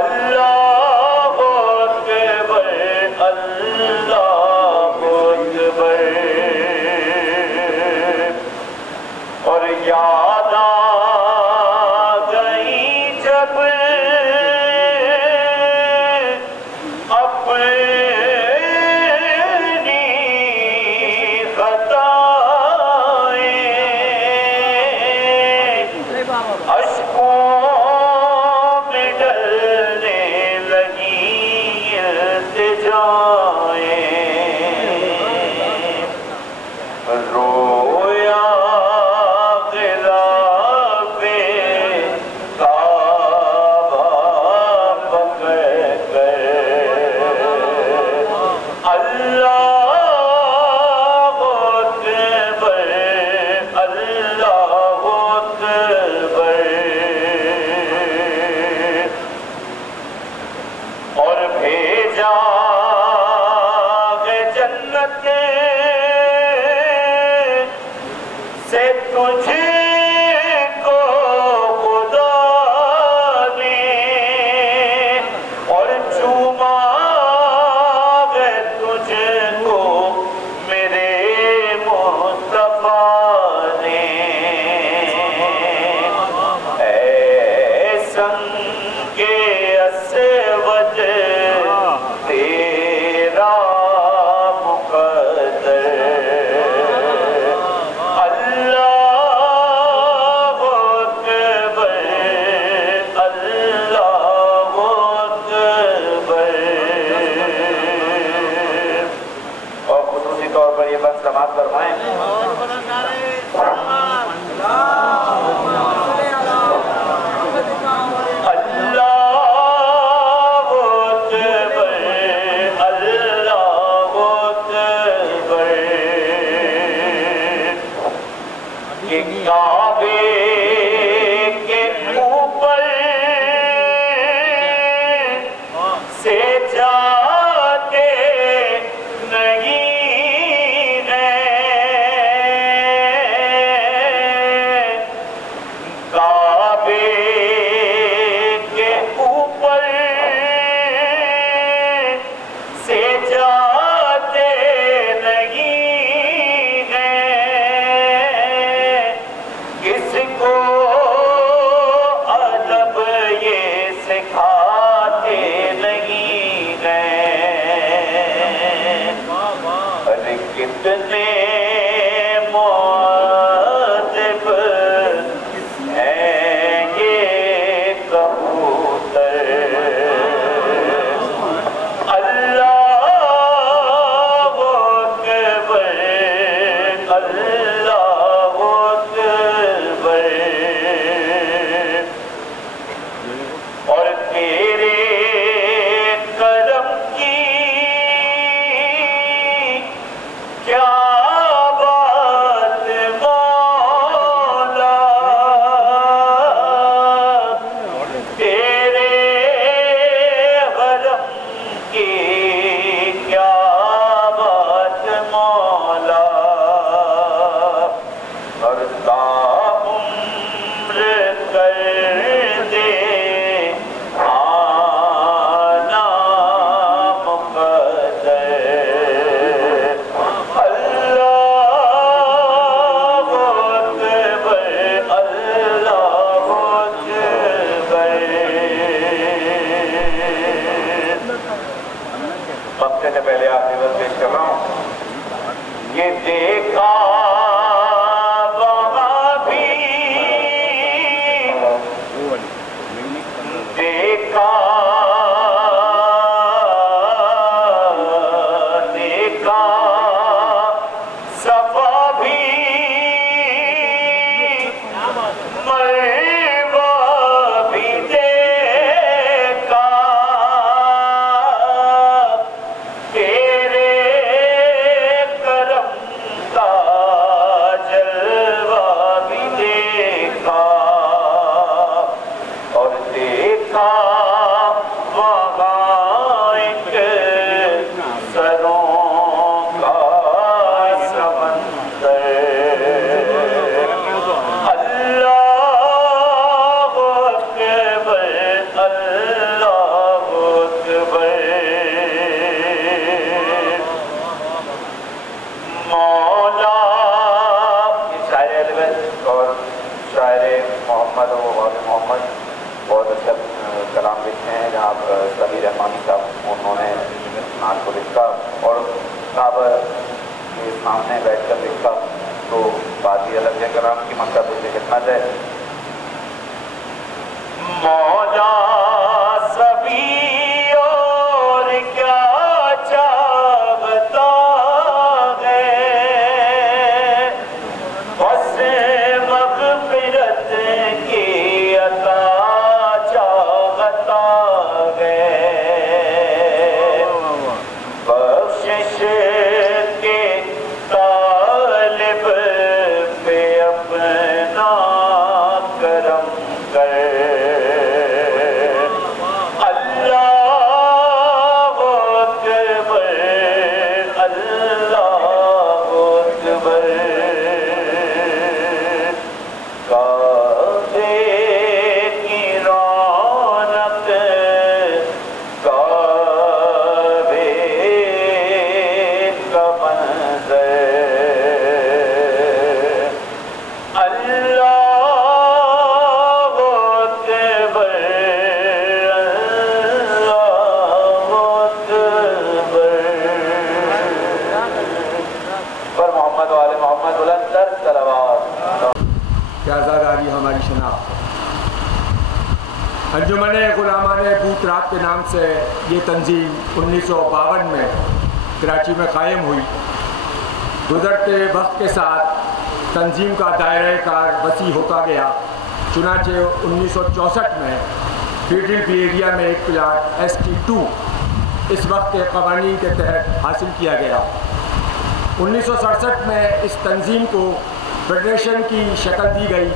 اللہ مولا سبھی اور کیا کے نام سے یہ تنظیم 1952 میں کراچی میں قائم ہوئی۔ گزرتے وقت کے ساتھ تنظیم کا دائرۂ کار وسیع ہوتا گیا، چنانچہ 1964 میں فیڈرل بی ایریا میں ایک پلاٹ ST2 اس وقت کے قوانین کے تحت حاصل کیا گیا۔ 1967 میں اس تنظیم کو فیڈریشن کی شکل دی گئی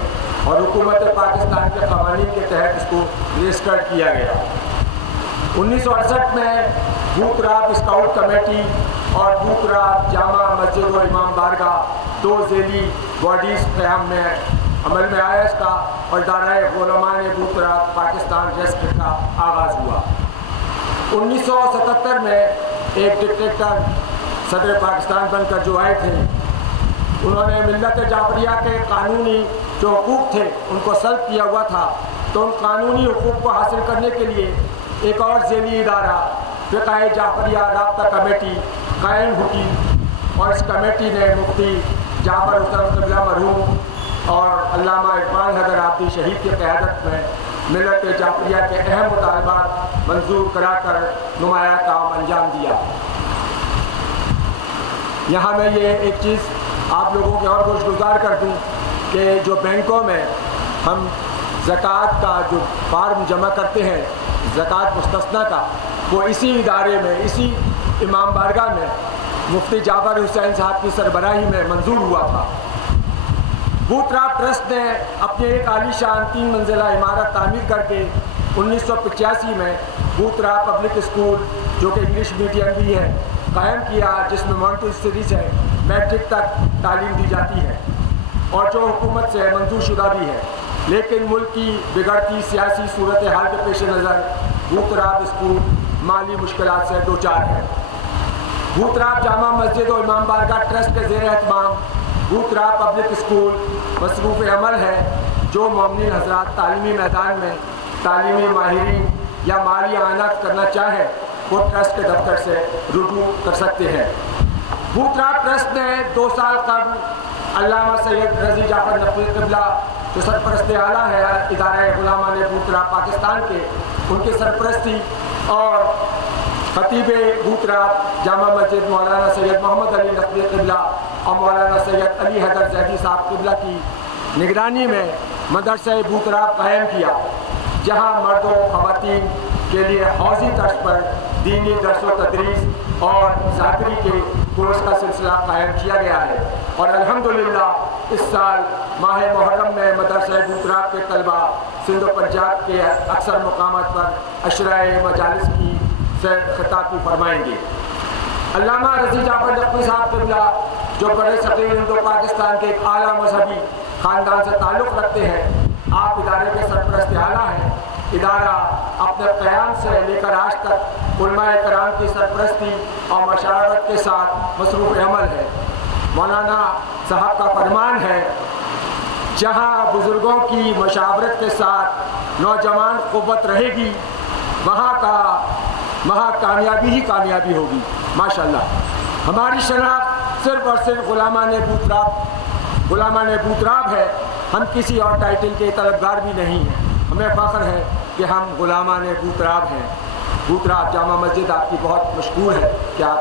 اور حکومت پاکستان کے قوانین کے تحت اس کو رجسٹر کیا گیا۔ 1968 میں بھوتراب اسکاؤٹ کمیٹی اور بھوتراب جامع مسجد و امام بارگاہ 2 ذیلی باڈیز قیام میں عمل میں آیا اس کا، اور دارائے علماء بھوتراب پاکستان ٹرسٹ کا آغاز ہوا۔ 1977 میں ایک ڈکٹیٹر صدر پاکستان بن کر جو آئے تھے، انہوں نے ملت جعفریہ کے قانونی جو حقوق تھے ان کو سلب کیا ہوا تھا، تو ان قانونی حقوق کو حاصل کرنے کے لیے ایک اور ذیلی ادارہ فقہ جعفریہ رابطہ کمیٹی قائم ہوئی، اور اس کمیٹی نے مفتی جعفر حسین قبلہ مرحوم اور علامہ اقبال حیدر آبادی شہید کی قیادت میں ملت جعفریہ کے اہم مطالبات منظور کرا کر نمایاں کام انجام دیا۔ یہاں میں یہ ایک چیز آپ لوگوں کے اور گوش گزار کر دوں کہ جو بینکوں میں ہم زکوٰۃ کا جو فارم جمع کرتے ہیں زکوٰۃ مستثنیٰ کا، وہ اسی ادارے میں، اسی امام بارگاہ میں مفتی جعفر حسین صاحب کی سربراہی میں منظور ہوا تھا۔ بھوتراب ٹرسٹ نے اپنے ایک عالی شان 3 منزلہ عمارت تعمیر کر کے 1985 میں بھوتراب پبلک اسکول، جو کہ انگلش میڈیم بھی ہے، قائم کیا، جس میں مونٹیسری سے میٹرک تک تعلیم دی جاتی ہے اور جو حکومت سے منظور شدہ بھی ہے۔ لیکن ملک کی بگڑتی سیاسی صورتحال کے پیش نظر بھوتراب اسکول مالی مشکلات سے دوچار ہے۔ بھوتراب جامع مسجد و امام بارگاہ ٹرسٹ کے زیر اہتمام بھوتراب پبلک اسکول مصروف عمل ہے، جو مومنین حضرات تعلیمی میدان میں تعلیمی ماہرین یا مالی اعانت کرنا چاہیں وہ ٹرسٹ کے دفتر سے رجوع کر سکتے ہیں۔ بھوتراب ٹرسٹ نے 2 سال قبل علامہ سید رضی جعفر نقوی قبلہ جو سرپرست اعلیٰ ہے ادارہ علماء بھوتراب پاکستان کے، ان کی سرپرستی اور خطیب بھوتراب جامع مسجد مولانا سید محمد علی نقوی قبلہ اور مولانا سید علی حیدر زیدی صاحب قبلہ کی نگرانی میں مدرسہ بھوتراب قائم کیا، جہاں مرد و خواتین کے لیے حوضی طرز پر دینی درس و تدریس اور ذاکری کے کورس کا سلسلہ قائم کیا گیا ہے۔ اور الحمدللہ اس سال ماہ محرم میں مدرسہ بھوتراب کے طلبہ سندھ و پنجاب کے اکثر مقامات پر عشرۂ مجالس کی سے خطاب فرمائیں گے۔ علامہ رضی جعفر نقوی صاحب قبلہ جو بڑے صغیر ہند و پاکستان کے ایک اعلیٰ مذہبی خاندان سے تعلق رکھتے ہیں، آپ ادارے کے سرپرست اعلیٰ ہیں۔ ادارہ اپنے قیام سے لے کر آج تک علماء کرام کی سرپرستی اور مشاورت کے ساتھ مصروف عمل ہے۔ مولانا صاحب کا فرمان ہے، جہاں بزرگوں کی مشاورت کے ساتھ نوجوان قوت رہے گی وہاں کامیابی ہی کامیابی ہوگی۔ ماشاءاللہ ہماری شناخت صرف اور صرف غلامان بھوتراب ہے، ہم کسی اور ٹائٹل کے طلبگار بھی نہیں ہیں۔ ہمیں فخر ہے کہ ہم غلامان بھوتراب ہیں۔ بھوتراب جامع مسجد آپ کی بہت مشکور ہے کہ آپ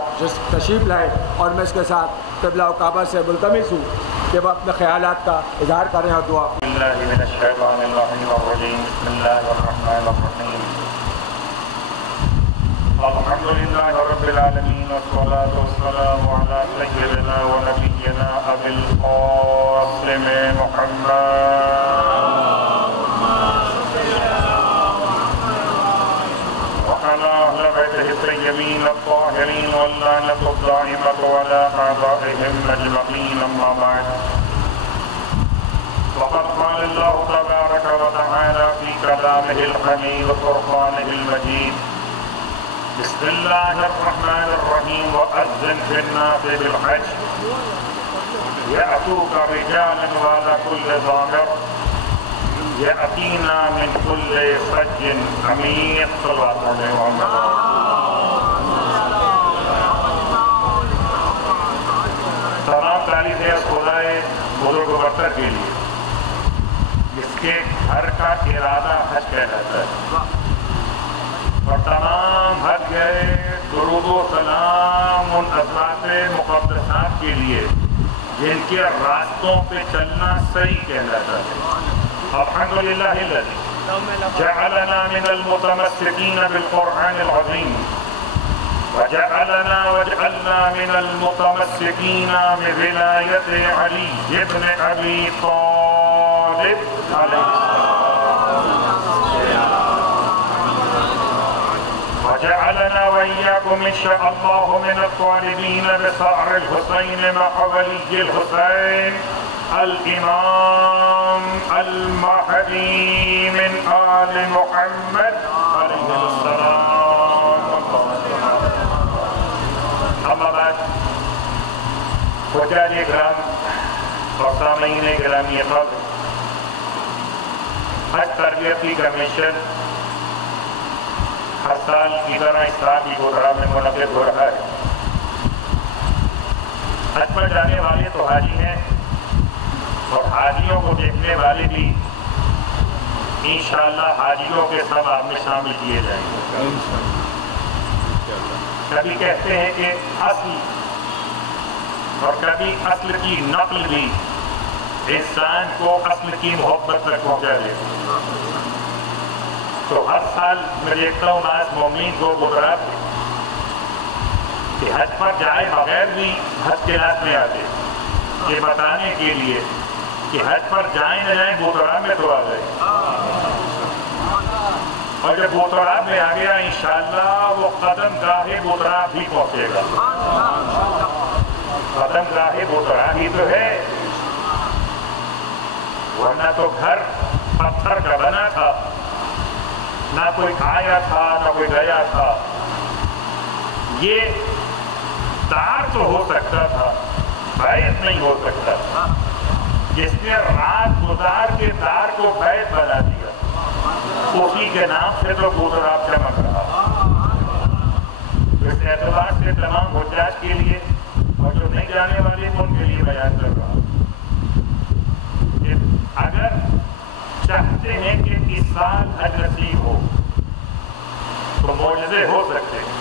تشریف لائے، اور میں اس کے ساتھ قبلہ و کعبہ سے ملتمس ہوں کہ وہ اپنے خیالات کا اظہار کریں اور دعا۔ الحمد لله رب العالمين والصلاة والسلام على سيدنا ونبينا أبي القاسم محمد وعلى أهل بيته الطيبين الطاهرين واللعنة الدائمة على أعدائهم أجمعين. أما بعد، وقد قال الله تبارك وتعالى في كلامه الحميد وفرقانه المجيد: بسم الله الرحمن الرحيم وأذن في الناس بالحج يأتوك رجالا وعلى كل ضامر يأتينا من كل فج عميق. صلوات عليه محمد. تمام تعریف ہے خدائے بزرگ برتر کے لیے، جس کے گھر کا ارادہ حج کہلاتا ہے. اور تمام حج گئے درود و سلام ان حضرات مقدسات کے لیے جن کے راستوں پہ چلنا صحیح کہلاتا ہے۔ الحمدللہ الذی جعلنا من المتمسکین بالقرآن العظیم وجعلنا من المتمسکین بولایت علی ابن ابی طالب علیہ السلام وجعلنا وإياكم إن شاء الله من الطالبين بثأر الحسين مع ولي الحسين الإمام المهدي من آل محمد عليه السلام۔ أما بعد حجاج کرام اور سامعین گرامی قدر، حج تربیتی کمیشن ہر سال کی طرح اس سال بھی گودھڑا میں منعقد ہو رہا ہے۔ حج پر جانے والے تو حاجی ہیں اور حاجیوں کو دیکھنے والے بھی انشاءاللہ حاجیوں کے ثواب میں شامل کیے جائیں گے۔ کبھی کہتے ہیں کہ اصل اور کبھی اصل کی نقل بھی انسان کو اصل کی محبت تک پہنچا دیتی ہے۔ تو ہر سال میں دیکھتا ہوں بعض مومنین کو گزرات کہ حج پر جائے بغیر بھی حج کے رات میں آتے، یہ بتانے کے لیے کہ حج پر جائیں نہ جائیں بوترا میں تو آ گئے، اور جب بوترا میں آ گیا انشاءاللہ وہ قدم گاہ بوترا بھی پہنچے گا۔ قدم گاہ بوترا ہی تو ہے، ورنہ تو گھر پتھر کا بنا تھا، نہ کوئی آیا تھا نہ کوئی گیا تھا۔ یہ دار تو ہو سکتا تھا، بیت نہیں ہو سکتا تھا۔ جس نے رات گزار کے دار کو بیت بنا دیا اسی کے نام سے تو گودراب چمک رہا۔ اس اعتبار سے تمام حجاج کے لیے اور جو نہیں جانے والے ان کے لیے بیان کر رہا کہ اگر چاہتے ہیں کہ اس سال حج نصیب ہو تو معجزے ہو سکتے ہیں۔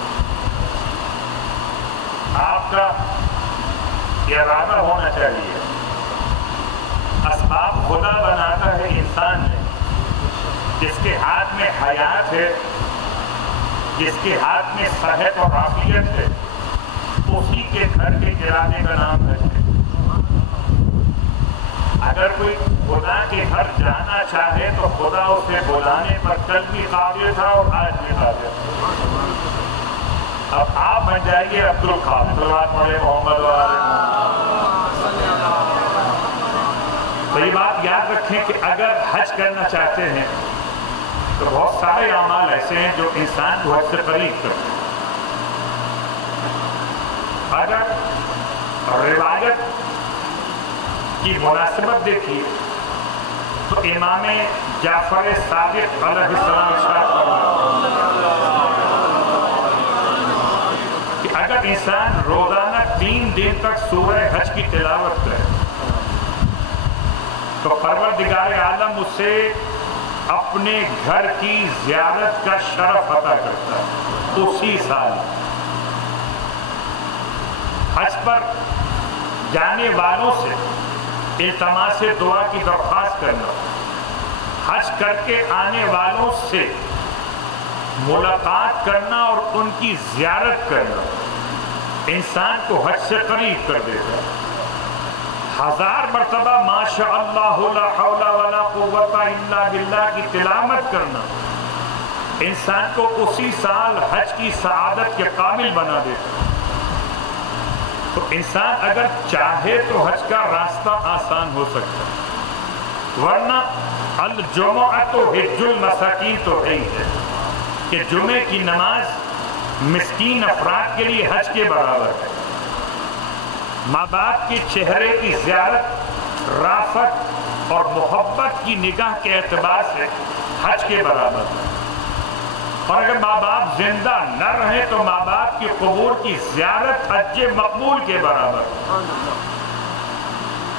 آپ کا ارادہ ہونا چاہیے۔ اسباب خدا بناتا ہے انسان میں، جس کے ہاتھ میں حیات ہے، جس کے ہاتھ میں صحت اور عافیت ہے، اسی کے گھر کے ارادے کا نام ہے۔ اگر کوئی خدا کے گھر جانا چاہے تو خدا اسے بلانے پر کل بھی قابل تھا اور آج بھی قابل تھا۔ اب آپ بن جائیے عبد القادر محمد تو یہ بات یاد رکھیں کہ اگر حج کرنا چاہتے ہیں تو بہت سارے اعمال ایسے ہیں جو انسان کو حج سے قریب کرتے ہیں۔ اگر روایت کی مناسبت دیکھیے تو امام جعفر صادق علیہ السلام ارشاد کہ اگر انسان روزانہ 3 دن تک سورہ حج کی تلاوت کرے تو پروردگار عالم اسے اپنے گھر کی زیارت کا شرف عطا کرتا ہے اسی سال۔ حج پر جانے والوں سے التماس دعا کی درخواست کرنا، حج کر کے آنے والوں سے ملاقات کرنا اور ان کی زیارت کرنا انسان کو حج سے قریب کر دیتا ہے۔ 1000 مرتبہ ماشاء اللہ لا حول ولا قوت الا باللہ کی تلاوت کرنا انسان کو اسی سال حج کی سعادت کے قابل بنا دیتا ہے۔ تو انسان اگر چاہے تو حج کا راستہ آسان ہو سکتا ہے، ورنہ الجمعۃ حج المساکین تو ہے کہ جمعے کی نماز مسکین افراد کے لیے حج کے برابر ہے۔ ماں باپ کے چہرے کی زیارت رافت اور محبت کی نگاہ کے اعتبار سے حج کے برابر ہے، اور اگر ماں باپ زندہ نہ رہے تو ماں باپ کی قبور کی زیارت حج مقبول کے برابر ہے۔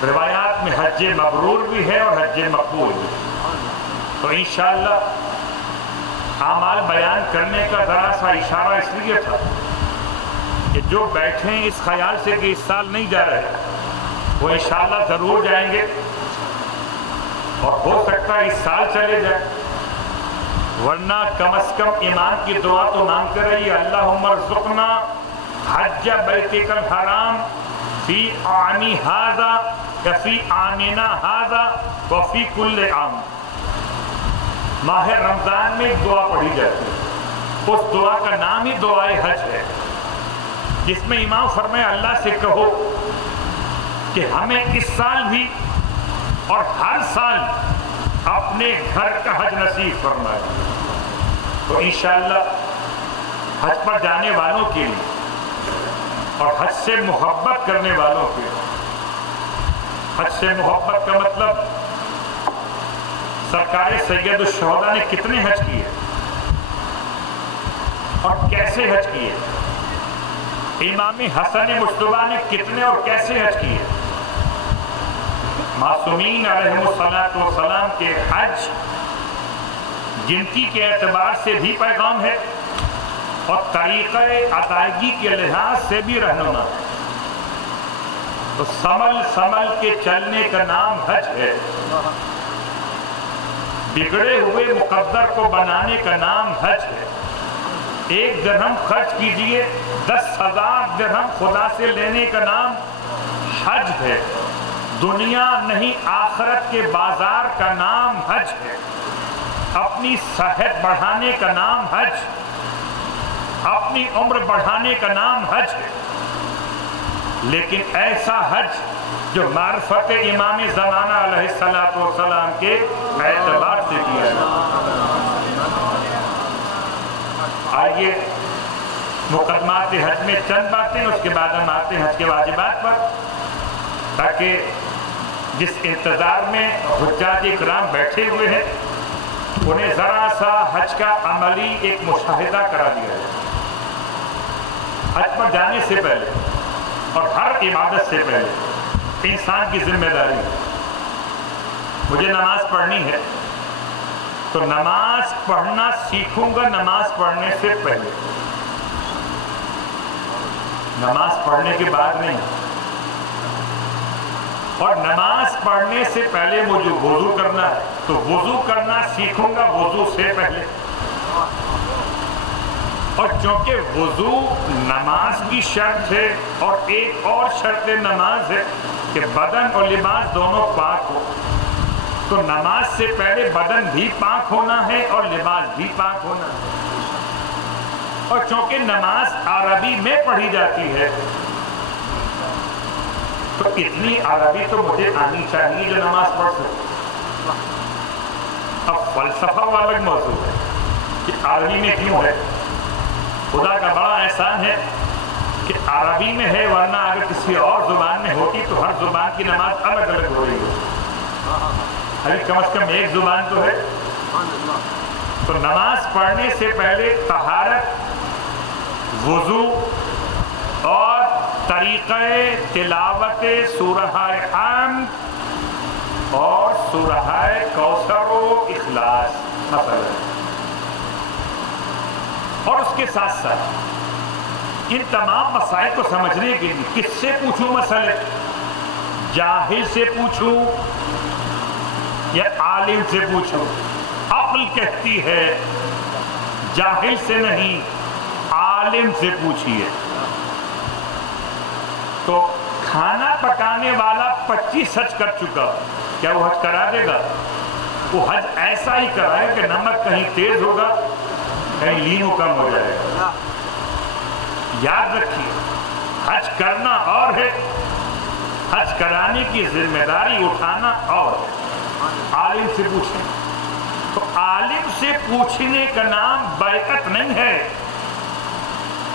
روایات میں حج مبرور بھی ہے اور حج مقبول بھی ہے۔ تو انشاءاللہ اعمال بیان کرنے کا ذرا سا اشارہ اس لیے تھا کہ جو بیٹھے ہیں اس خیال سے کہ اس سال نہیں جا رہے وہ انشاءاللہ ضرور جائیں گے، اور ہو سکتا ہے اس سال چلے جائیں، ورنہ کم از کم ایمان کی دعا تو مانگ کر رہی ہے، اللہم ارزقنا حج بیتک الحرام فی عامی ھذا یا فی عامنا ھذا وفی کل عام۔ ماہ رمضان میں ایک دعا پڑھی جاتی ہے، اس دعا کا نام ہی دعائے حج ہے، جس میں امام فرمائے اللہ سے کہو کہ ہمیں اس سال بھی اور ہر سال اپنے گھر کا حج نصیب فرمائے۔ تو انشاءاللہ حج پر جانے والوں کے لیے اور حج سے محبت کرنے والوں کے لیے، حج سے محبت کا مطلب سرکار سید الشہداء نے کتنے حج کیے اور کیسے حج کیے، امام حسن مجتبیٰ نے کتنے اور کیسے حج کیے، معصومین علیہم السلام کے حج گنتی کے اعتبار سے بھی پیغام ہے اور طریقہ ادائیگی کے لحاظ سے بھی رہنما ہے۔ تو سنبھل سنبھل کے چلنے کا نام حج ہے، بگڑے ہوئے مقدر کو بنانے کا نام حج ہے۔ 1 درہم خرچ کیجئے 10,000 درہم خدا سے لینے کا نام حج ہے۔ دنیا نہیں آخرت کے بازار کا نام حج ہے۔ اپنی صحت بڑھانے کا نام حج، اپنی عمر بڑھانے کا نام حج ہے، لیکن ایسا حج جو معرفت امام زمانہ علیہ السلام کے اعتبار سے کیا جائے۔ آئیے مقدمات حج میں چند باتیں، اس کے بعد ہم آتے ہیں حج کے واجبات پر، تاکہ جس انتظار میں حجاج اکرام بیٹھے ہوئے ہیں انہیں ذرا سا حج کا عملی ایک مشاہدہ کرا دیا جائے۔ حج پر جانے سے پہلے اور ہر عبادت سے پہلے انسان کی ذمہ داری ہے، مجھے نماز پڑھنی ہے تو نماز پڑھنا سیکھوں گا نماز پڑھنے سے پہلے، نماز پڑھنے کے بعد نہیں، اور نماز پڑھنے سے پہلے مجھے وضو کرنا ہے تو وضو کرنا سیکھوں گا وضو سے پہلے، اور چونکہ وضو نماز کی شرط ہے اور ایک اور شرط نماز ہے کہ بدن اور لباس دونوں پاک ہو، تو نماز سے پہلے بدن بھی پاک ہونا ہے اور لباس بھی پاک ہونا ہے، اور چونکہ نماز عربی میں پڑھی جاتی ہے تو اتنی عربی تو مجھے آنی چاہیے جو نماز پڑھ سکے۔ اب فلسفہ والا الگ موضوع ہے کہ عربی میں کیوں ہے، خدا کا بڑا احسان ہے کہ عربی میں ہے، ورنہ اگر کسی اور زبان میں ہوتی تو ہر زبان کی نماز الگ الگ ہو رہی ہے، ابھی کم از کم ایک زبان تو ہے۔ تو نماز پڑھنے سے پہلے طہارت، وضو اور طریقہ تلاوت سورہ حمد اور سورہ کوثر و اخلاص مثلا، اور اس کے ساتھ ساتھ ان تمام مسائل کو سمجھنے کے لیے کس سے پوچھوں مسئلے، جاہل سے پوچھوں یا عالم سے پوچھوں؟ عقل کہتی ہے جاہل سے نہیں عالم سے پوچھیے۔ تو کھانا پکانے والا 25 حج کر چکا، کیا وہ حج کرا دے گا؟ وہ حج ایسا ہی کرائے کہ نمک کہیں تیز ہوگا کہیں لیمو کم ہو جائے گا۔ یاد رکھیے حج کرنا اور ہے، حج کرانے کی ذمہ داری اٹھانا اور ہے۔ عالم سے پوچھیں تو عالم سے پوچھنے کا نام بیعت نہیں ہے،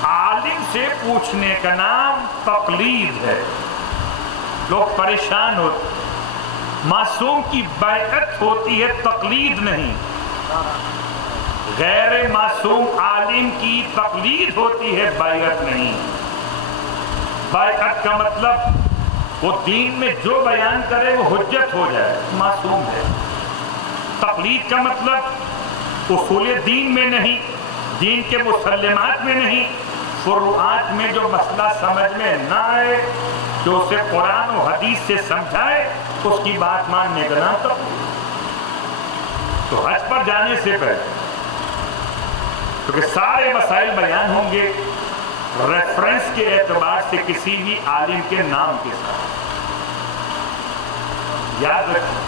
عالم سے پوچھنے کا نام تقلید ہے۔ لوگ پریشان ہوتے، معصوم کی بیعت ہوتی ہے تقلید نہیں، غیر معصوم عالم کی تقلید ہوتی ہے بیعت نہیں۔ بیعت کا مطلب وہ دین میں جو بیان کرے وہ حجت ہو جائے، معصوم ہے۔ تقلید کا مطلب اصول دین میں نہیں، دین کے مسلمات میں نہیں، فروعات میں جو مسئلہ سمجھ میں نہ آئے، جو اسے قرآن و حدیث سے سمجھائے، اس کی بات ماننے کا نام تقوی۔ تو حج پر جانے سے پہلے کیونکہ سارے مسائل بیان ہوں گے ریفرنس کے اعتبار سے کسی بھی عالم کے نام کے ساتھ، یاد رکھیں۔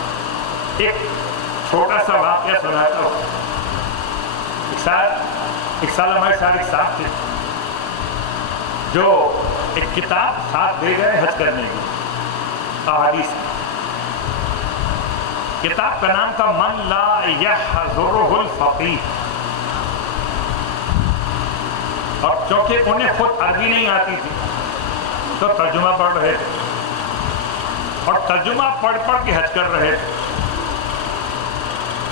ایک چھوٹا سا واقعہ سناتا ہوں۔ ایک سال ہمارے ساتھ ایک صاحب تھے جو ایک کتاب ساتھ دے گئے حج کرنے کی، احادیث کی۔ کتاب کا نام تھا من لا یحضرہ الفقیہ، اور چونکہ انہیں خود عربی نہیں آتی تھی تو ترجمہ پڑھ رہے تھے، اور ترجمہ پڑھ کے حج کر رہے تھے۔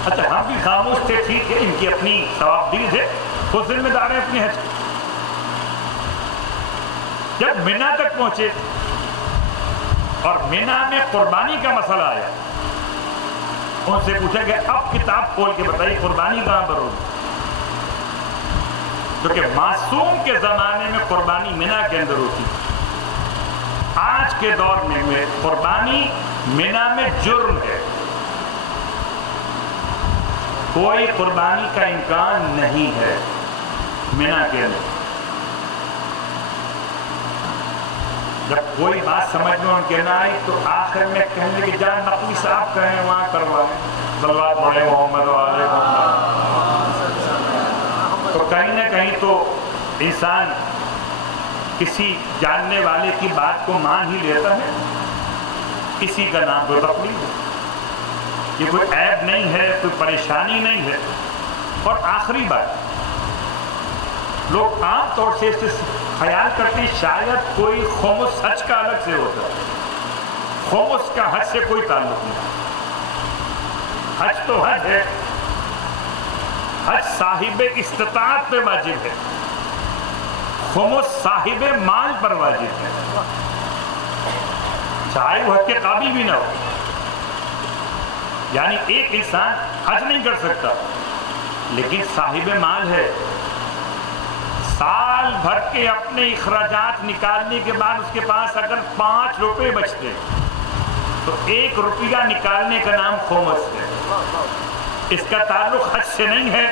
اچھا ہم بھی خاموش تھے، ٹھیک ہے، ان کی اپنی ثوابدید ہے، خود ذمہ دار ہیں اپنی حج کی۔ جب مینا تک پہنچے اور مینا میں قربانی کا مسئلہ آیا، ان سے پوچھا کہ اب کتاب کھول کے بتائیے قربانی کہاں پر ہوگی، کیونکہ معصوم کے زمانے میں قربانی مینا کے اندر ہوتی، آج کے دور میں قربانی مینا میں جرم ہے، کوئی قربانی کا امکان نہیں ہے مینا کے اندر۔ جب کوئی بات سمجھ میں ان کے نہ آئی تو آخر میں کہنے کہ جان نقوی صاحب کہیں وہاں کروائیں، صلوات پڑھیں محمد وآلہ محمد۔ تو کہیں نہ کہیں تو انسان کسی جاننے والے کی بات کو مان ہی لیتا ہے، اسی کا نام تو تقلید ہے۔ یہ کوئی عیب نہیں ہے، کوئی پریشانی نہیں ہے۔ اور آخری بات، لوگ عام طور سے اس سے خیال کرتے ہیں شاید کوئی خمس حج کا الگ سے ہوتا ہے، خمس کا حج سے کوئی تعلق نہیں۔ حج تو حج ہے، حج صاحب استطاعت پہ واجب ہے، خمس صاحب مال پر واجب ہے، چاہے وہ حج کے قابل بھی نہ ہو۔ یعنی ایک انسان حج نہیں کر سکتا لیکن صاحب مال ہے، سال بھر کے اپنے اخراجات نکالنے کے بعد اس کے پاس اگر 5 روپے بچتے تو 1 روپیہ نکالنے کا نام خمس ہے۔ اس کا تعلق حج سے نہیں ہے،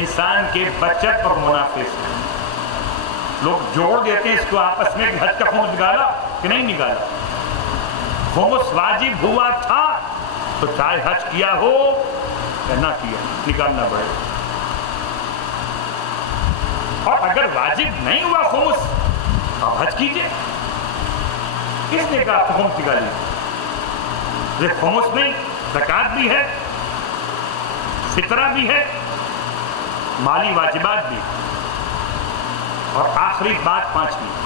انسان کے بچت اور منافع سے۔ لوگ جوڑ دیتے ہیں اس کو آپس میں کہ حج کا خمس نکالا کہ نہیں نکالا۔ خمس واجب ہوا تھا تو چاہے حج کیا ہو یا نہ کیا، نکالنا پڑے گا۔ اور اگر واجب نہیں ہوا خمس آپ حج کیجئے۔ کس نے کہا خمس نکالیے؟ یہ خمس نہیں، زکوٰۃ بھی ہے، فطرہ بھی ہے، مالی واجبات بھی۔ اور آخری بات 5ویں،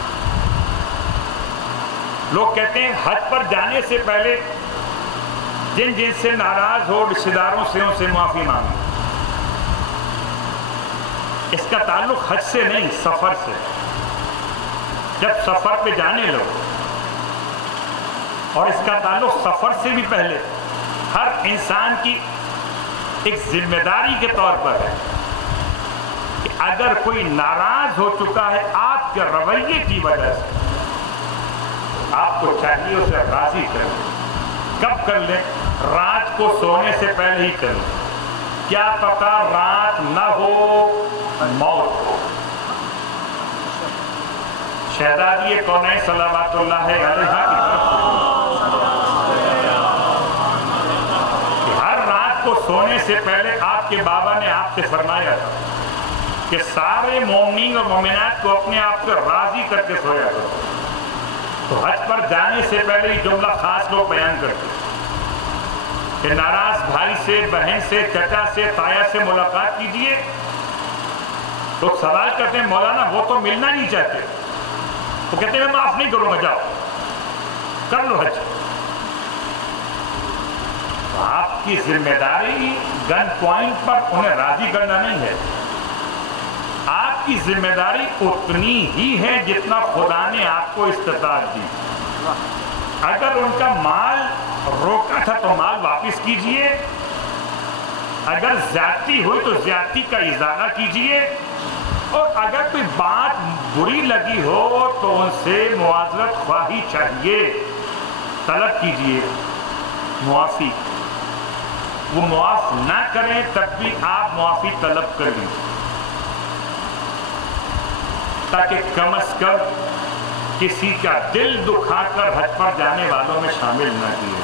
لوگ کہتے ہیں حج پر جانے سے پہلے جن جن سے ناراض ہو رشتہ داروں سے ان سے معافی مانگو۔ اس کا تعلق حج سے نہیں، سفر سے۔ جب سفر پہ جانے لگو، اور اس کا تعلق سفر سے بھی پہلے، ہر انسان کی ایک ذمہ داری کے طور پر ہے کہ اگر کوئی ناراض ہو چکا ہے آپ کے رویے کی وجہ سے، آپ کو چاہیے اسے راضی کریں۔ کب کر لیں؟ رات کو سونے سے پہلے ہی کر لیں، کیا پتا رات نہ ہو موت ہو۔ شہزادی کونین صلوات اللہ علیہ کی طرف کہ ہر رات کو سونے سے پہلے آپ کے بابا نے آپ سے فرمایا تھا کہ سارے مومنین اور مومنات کو اپنے آپ سے راضی کر کے سویا کرو۔ تو حج پر جانے سے پہلے یہ جملہ خاص لوگ بیان کرتے ہیں کہ ناراض بھائی سے، بہن سے، چچا سے، تایا سے ملاقات کیجئے۔ تو سوال کرتے ہیں مولانا وہ تو ملنا نہیں چاہتے، تو کہتے ہیں میں معاف نہیں کروں گا، جاؤ کر لو حج۔ آپ کی ذمہ داری گن پوائنٹ پر انہیں راضی کرنا نہیں ہے، آپ کی ذمہ داری اتنی ہی ہے جتنا خدا نے آپ کو استطاعت دی۔ اگر ان کا مال روکا تھا تو مال واپس کیجئے، اگر زیادتی ہوئی تو زیادتی کا ازالہ کیجئے، اور اگر کوئی بات بری لگی ہو تو ان سے معذرت خواہی چاہیے، طلب کیجئے معافی۔ وہ معاف نہ کریں تب بھی آپ معافی طلب کر لیں، تاکہ کم از کم کسی کا دل دکھا کر حج پر جانے والوں میں شامل نہ کیے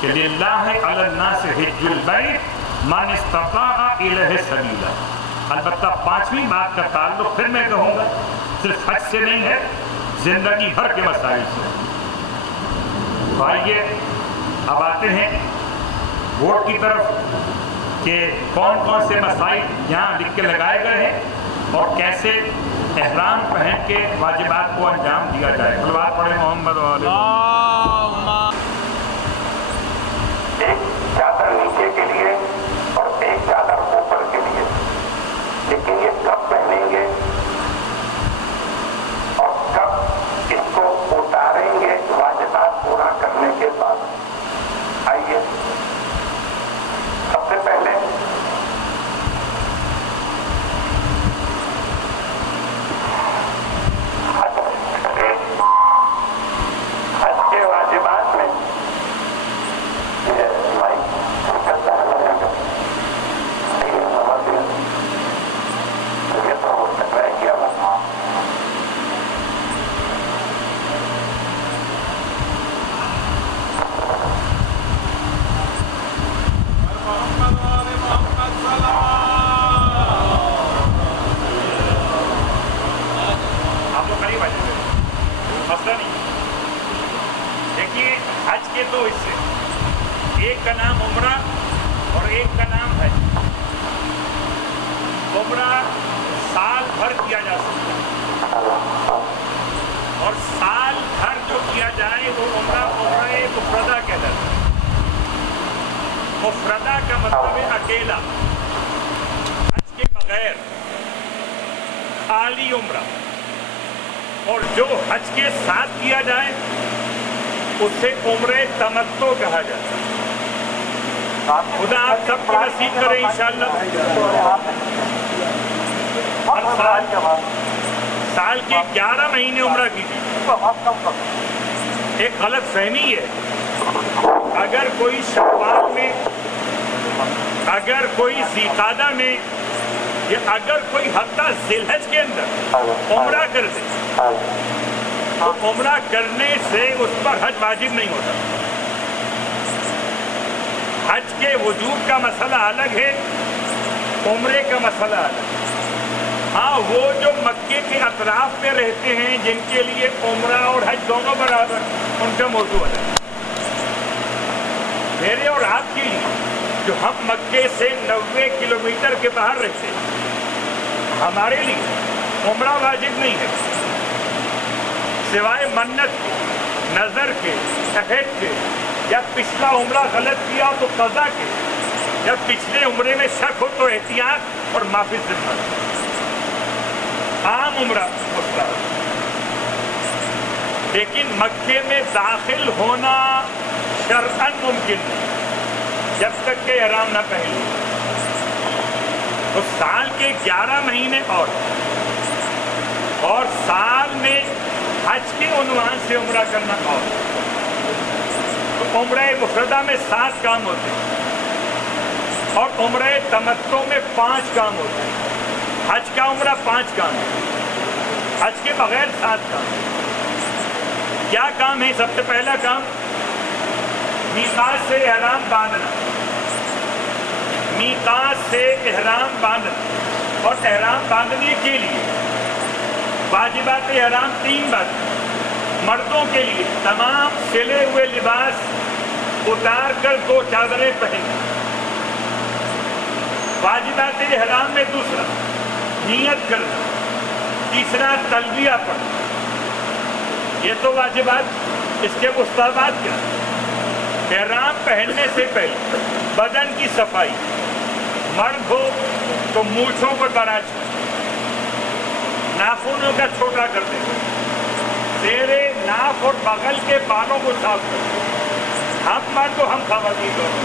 کہ للہ علی الناس حج البیت من استطاع الیہ سبیلا۔ البتہ پانچویں بات کا تعلق پھر میں کہوں گا صرف حج سے نہیں ہے، زندگی بھر کے مسائل سے۔ تو آئیے اب آتے ہیں ووٹ کی طرف کہ کون کون سے مسائل یہاں لکھ کے لگائے گئے ہیں اور کیسے احرام پہن کے واجبات کو انجام دیا جائے۔ صلوات پڑھیں محمد علیہ۔ ایک چادر نیچے کے لیے اور ایک چادر اوپر کے لیے، لیکن یہ کب پہنیں گے اور کب اس کو اتاریں گے واجبات پورا کرنے کے بعد؟ آئیے سب سے پہلے حج کے واجبات میں مسئلہ نہیں۔ دیکھیے حج کے دو حصے، ایک کا نام عمرہ اور ایک کا نام حج۔ عمرہ سال بھر کیا جا سکتا ہے، اور سال بھر جو کیا جائے وہ عمرہ مفردہ کہلاتا ہے۔ مفردہ کا مطلب ہے اکیلا، حج کے بغیر، خالی عمرہ۔ اور جو حج کے ساتھ کیا جائے اسے عمرہ تمتع کہا جاتا ہے۔ خدا آپ سب کو نصیب کرے انشاءاللہ۔ ہر سال کے 11 مہینے عمرہ کیجیے۔ ایک غلط فہمی ہے، اگر کوئی شوال میں، اگر کوئی ذیقعدہ میں، یا اگر کوئی حتیٰ ذی الحج کے اندر عمرہ کر دے تو عمرہ کرنے سے اس پر حج واجب نہیں ہوتا۔ حج کے وجوب کا مسئلہ الگ ہے، عمرے کا مسئلہ الگ ہے۔ ہاں وہ جو مکے کے اطراف میں رہتے ہیں جن کے لیے عمرہ اور حج دونوں برابر، ان کا موضوع الگ ہے۔ میرے اور آپ کے لیے جو ہم مکے سے 90 کلومیٹر کے باہر رہتے ہیں، ہمارے لیے عمرہ واجب نہیں ہے، سوائے منت کے، نظر کے، عہد کے، یا پچھلا عمرہ غلط کیا تو قضا کے، یا پچھلے عمرے میں شک ہو تو احتیاط اور معافی ذمہ۔ عام عمرہ مستحب، لیکن مکے میں داخل ہونا شرعاً ممکن نہیں جب تک کہ احرام نہ پہن لو۔ تو سال کے 11 مہینے اور سال میں حج کے عنوان سے عمرہ کرنا اور تو عمرہ مفردہ میں 7 کام ہوتے ہیں اور عمرہ تمتع میں 5 کام ہوتے ہیں۔ حج کا عمرہ 5 کام ہے، حج کے بغیر 7 کام۔ کیا کام ہے؟ سب سے پہلا کام میقات سے احرام باندھنا، میقات سے احرام باندھنا، اور احرام باندھنے کے لیے واجبات احرام 3 باتیں۔ مردوں کے لیے تمام سلے ہوئے لباس اتار کر 2 چادریں پہننا۔ واجبات احرام میں دوسرا نیت کرنا، تیسرا تلبیہ پڑھنا۔ یہ تو واجبات، اس کے مستحبات کیا؟ احرام پہننے سے پہلے بدن کی صفائی، مرد ہو تو مونچھوں کو تراش کرنا، ناخنوں کا چھوٹا کر دینا، زیرے ناف اور بغل کے بالوں کو صاف کرنا، ہم مرد ہو ہم خواتین دونوں،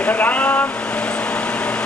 ihram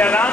ihram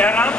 ihram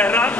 ihram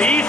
20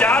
4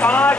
5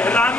ihram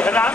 ihram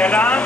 ihram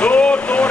2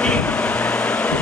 3,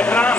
ihram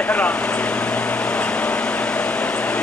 ihram,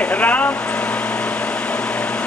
ihram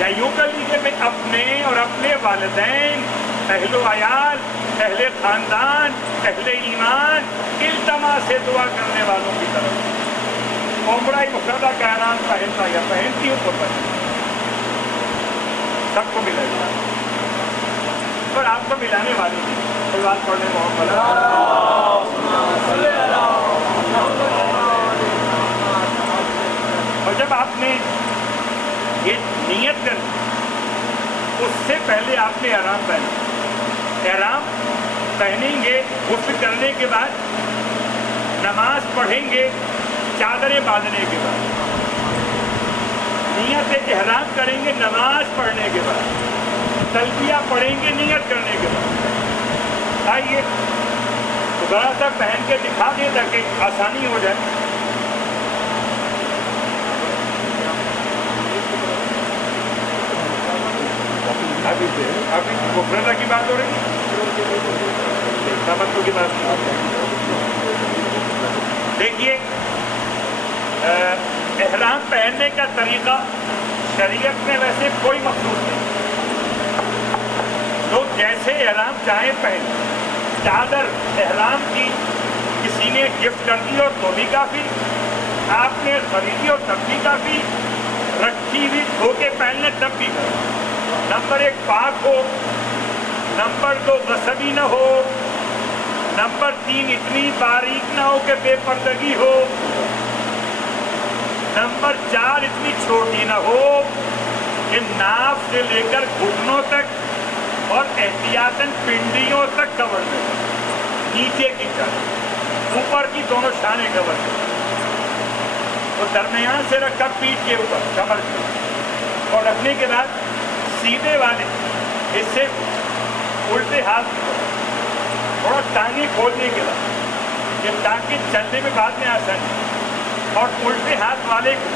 یا یوں کر لیجیے میں اپنے اور اپنے والدین، اہل و عیال، اہل خاندان، اہل ایمان، التماس سے دعا کرنے والوں کی طرف عمرہ مفردہ کا احرام پہنتا یا پہنتی ہوں تو پہنتی سب کو ملے گا، پر آپ کو ملانے والی تھی کوئی بات پڑھنے محمد. اور جب آپ نے یہ نیت کر اس سے پہلے آپ نے احرام پہنا. احرام پہنیں گے غسل کرنے کے بعد، نماز پڑھیں گے چادریں باندھنے کے بعد، نیت احرام کریں گے نماز پڑھنے کے بعد، تلبیہ پڑھیں گے نیت کرنے کے بعد. آئیے ذرا سا پہن کے دکھا دیں تاکہ آسانی ہو جائے. ابھی مفردہ کی بات ہو رہی ہے، تمتع کی بات دیکھیے. احرام پہننے کا طریقہ شریعت میں ویسے کوئی مخصوص نہیں، لوگ جیسے احرام چاہیں پہن. چادر احرام کی کسی نے گفٹ کر دی ہو تو بھی کافی، آپ نے خریدی ہو تب بھی کافی، رکھی ہوئی دھو کے پہن لیں تب بھی کافی. نمبر 1 پاک ہو، نمبر 2 غصبی نہ ہو، نمبر 3 اتنی باریک نہ ہو کہ بے پردگی ہو، نمبر 4 اتنی چھوٹی نہ ہو کہ ناف سے لے کر گھٹنوں تک اور احتیاطاً پنڈیوں تک کور دے، نیچے کی طرف اوپر کی دونوں شانے کور دے، تو درمیان سے رکھا پیٹھ کے اوپر کمر کے، اور رکھنے کے بعد سیدھے والے حصے الٹے ہاتھ کی تھوڑا ٹانگیں کھولنے کے بعد یہ تاکہ چلنے میں بعد میں آسانی، اور الٹے ہاتھ والے کو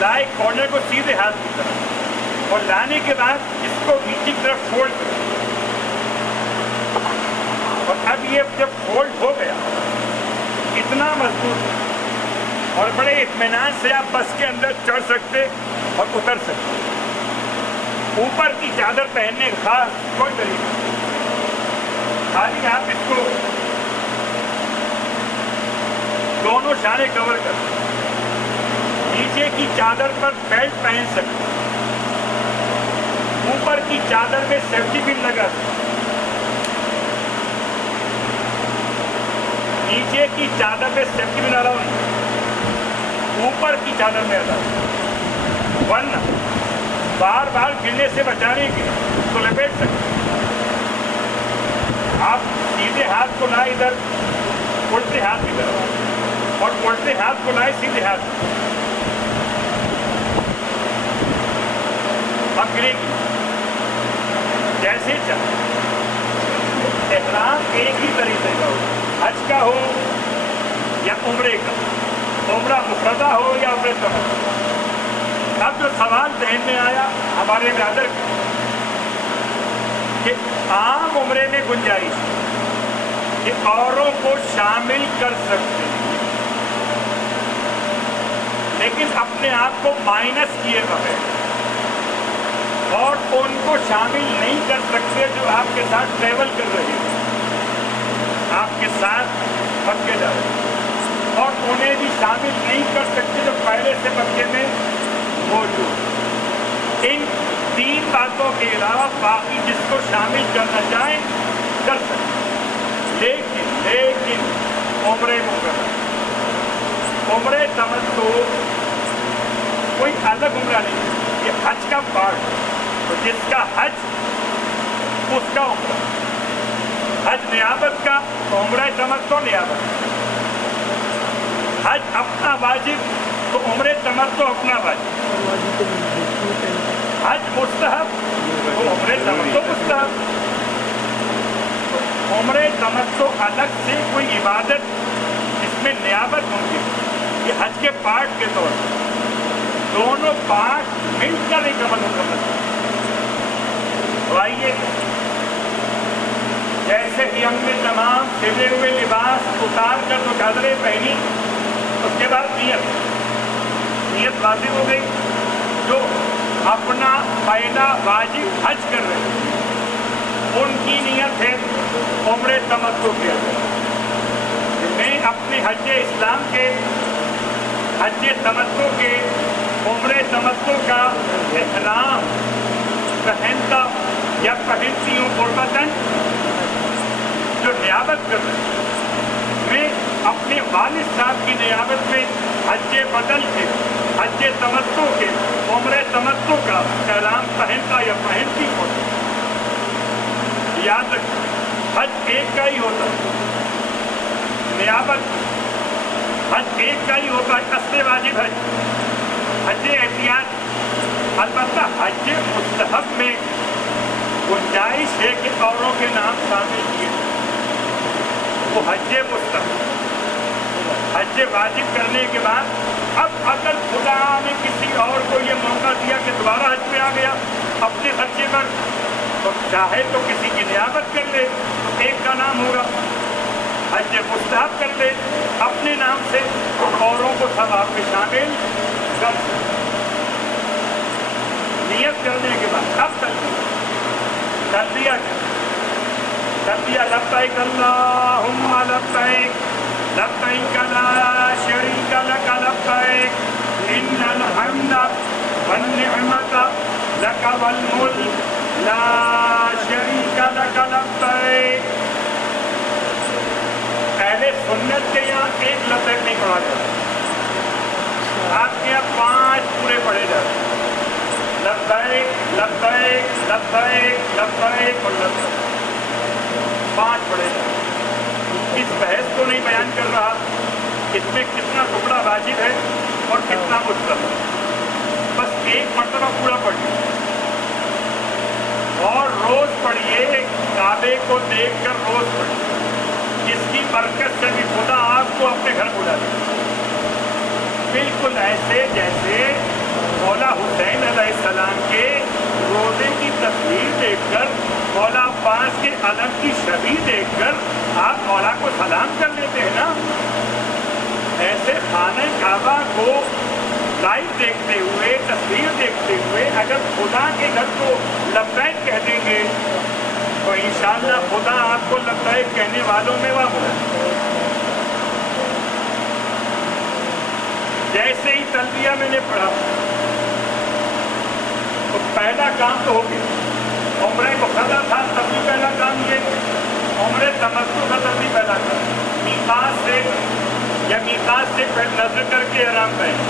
لائے کارنر کو سیدھے ہاتھ کی طرف، اور لانے کے بعد اس کو نیچے کی طرف فولڈ کریں. اور اب یہ جب فولڈ ہو گیا اتنا مضبوط ہے اور بڑے اطمینان سے آپ بس کے اندر چڑھ سکتے اور اتر سکتے. اوپر کی چادر پہننے کا خاص کوئی طریقہ نہیں، خالی آپ اس کو دونوں شانے کور کر، نیچے کی چادر پر بیلٹ پہن سکتے، اوپر کی چادر میں سیفٹی پن لگا سکتے، نیچے کی چادر میں سیفٹی پن الاؤ نہیں، اوپر کی چادر میں الاؤ، ورنہ بار بار گرنے سے بچانے کے اس کو لپیٹ سکتے. آپ سیدھے ہاتھ کو لائے ادھر الٹے ہاتھ کی طرف، اور الٹے ہاتھ کو لائے سیدھے ہاتھ. اب گرے گی جیسے چاہے. احرام ایک ہی طریقے کا ہو، حج کا ہو یا عمرے کا، عمرہ مفردہ ہو یا عمرے تمتع. اب جو سوال ذہن میں آیا ہمارے برادر کہ عام عمرے میں گنجائش کہ اوروں کو شامل کر سکتے ہیں لیکن اپنے آپ کو مائنس کیے بغیر، اور ان کو شامل نہیں کر سکتے جو آپ کے ساتھ ٹریول کر رہے ہیں، آپ کے ساتھ مکے جا رہے ہیں، اور انہیں بھی شامل نہیں کر سکتے جو پہلے سے مکے میں موجود. ان 3 باتوں کے علاوہ باقی جس کو شامل کرنا چاہیں کر سکتے. لیکن عمرے مفردہ، عمرے تمتع کوئی الگ عمرہ نہیں، یہ حج کا پارٹ. تو جس کا حج اس کا عمرہ، حج نیابت کا عمرہ تمتع نیابت، حج اپنا واجب تو عمرے تمتع اپنا واجب، حج مستحب تو عمرے تمتع مستحب. عمرے تمتع الگ سے کوئی عبادت اس میں نیابت ممکن، یہ حج کے پارٹ کے طور پر دونوں پارٹ مل کر ایک عمل مکمل. تو آئیے جیسے ہی ہم نے تمام سلے ہوئے لباس اتار کر تو چادریں پہنی، اس کے بعد نیت واضح ہو گئی. جو اپنا پہلا واجب حج کر رہے ہیں، ان کی نیت ہے عمرہ تمتع کے اندر، میں اپنے حج اسلام کے حج تمتع کے عمرہ تمتع کا احرام پہنتا یا پہنتی ہوں قربتاً جو نیابت کر رہے ہیں، میں اپنے والد صاحب کی نیابت میں حج بدل کے حج تمتع کے عمرہ تمتع کا احرام پہنتا یا پہنتی ہوتا۔ یاد رکھ، حج ایک کا ہی ہوتا ہے، نیابت حج ایک کا ہی ہوتا ہے، اصل واجب حج حج احتیاط۔ البتہ حج مستحب میں گنجائش ہے کہ اوروں کے نام شامل کیے وہ حج مستحب۔ حج واجب کرنے کے بعد اب اگر خدا نے کسی اور کو یہ موقع دیا کہ دوبارہ حج پہ آ گیا اپنے خرچے پر، تو چاہے تو کسی کی نیابت کر لے، ایک کا نام ہوگا، حج مستحب کر لے اپنے نام سے، اوروں کو ثواب میں شامل کر سکتے۔ نیت کرنے کے بعد اب تلبیہ لبیک اللہم لبیک لبیک لا شریک لک لبیک ان الحمد والنعمت لک والملک لا شریک لک لبیک۔ پہلے سنت کے یہاں ایک لبیک نہیں پڑھا جاتا، آپ کے یہاں 5 پورے پڑھے جاتے ہیں، لبیک لبیک لبیک لبیک اور لبیک 5 پڑھے جاتے ہیں۔ اس بحث کو نہیں بیان کر رہا، اس میں کتنا ٹکڑا واجب ہے اور کتنا مستحب، بس ایک مرتبہ پورا پڑھیے اور روز پڑھیے، کعبے کو دیکھ کر روز پڑھیے، اس کی برکت سے بھی خدا آپ کو اپنے گھر بلا دے، بالکل ایسے جیسے مولا حسین علیہ السلام کے روزے کی تصویر دیکھ کر، مولا عباس کے علم کی شبیہ دیکھ کر آپ مولا کو سلام کر لیتے ہیں نا، ایسے خانہ کعبہ کو لائیو دیکھتے ہوئے، تصویر دیکھتے ہوئے اگر خدا کے گھر کو لبیک کہہ دیں گے تو انشاءاللہ خدا آپ کو لبیک کہنے والوں میں بلا۔ جیسے ہی تلبیہ میں نے پڑھا تو پہلا کام تو ہو گیا، عمرہ مقررہ تھا تب بھی پہلا کام یہ، عمرہ تمتع کا تب بھی پہلا کام، میقات سے یا میقات سے نظر کر کے احرام پہنے،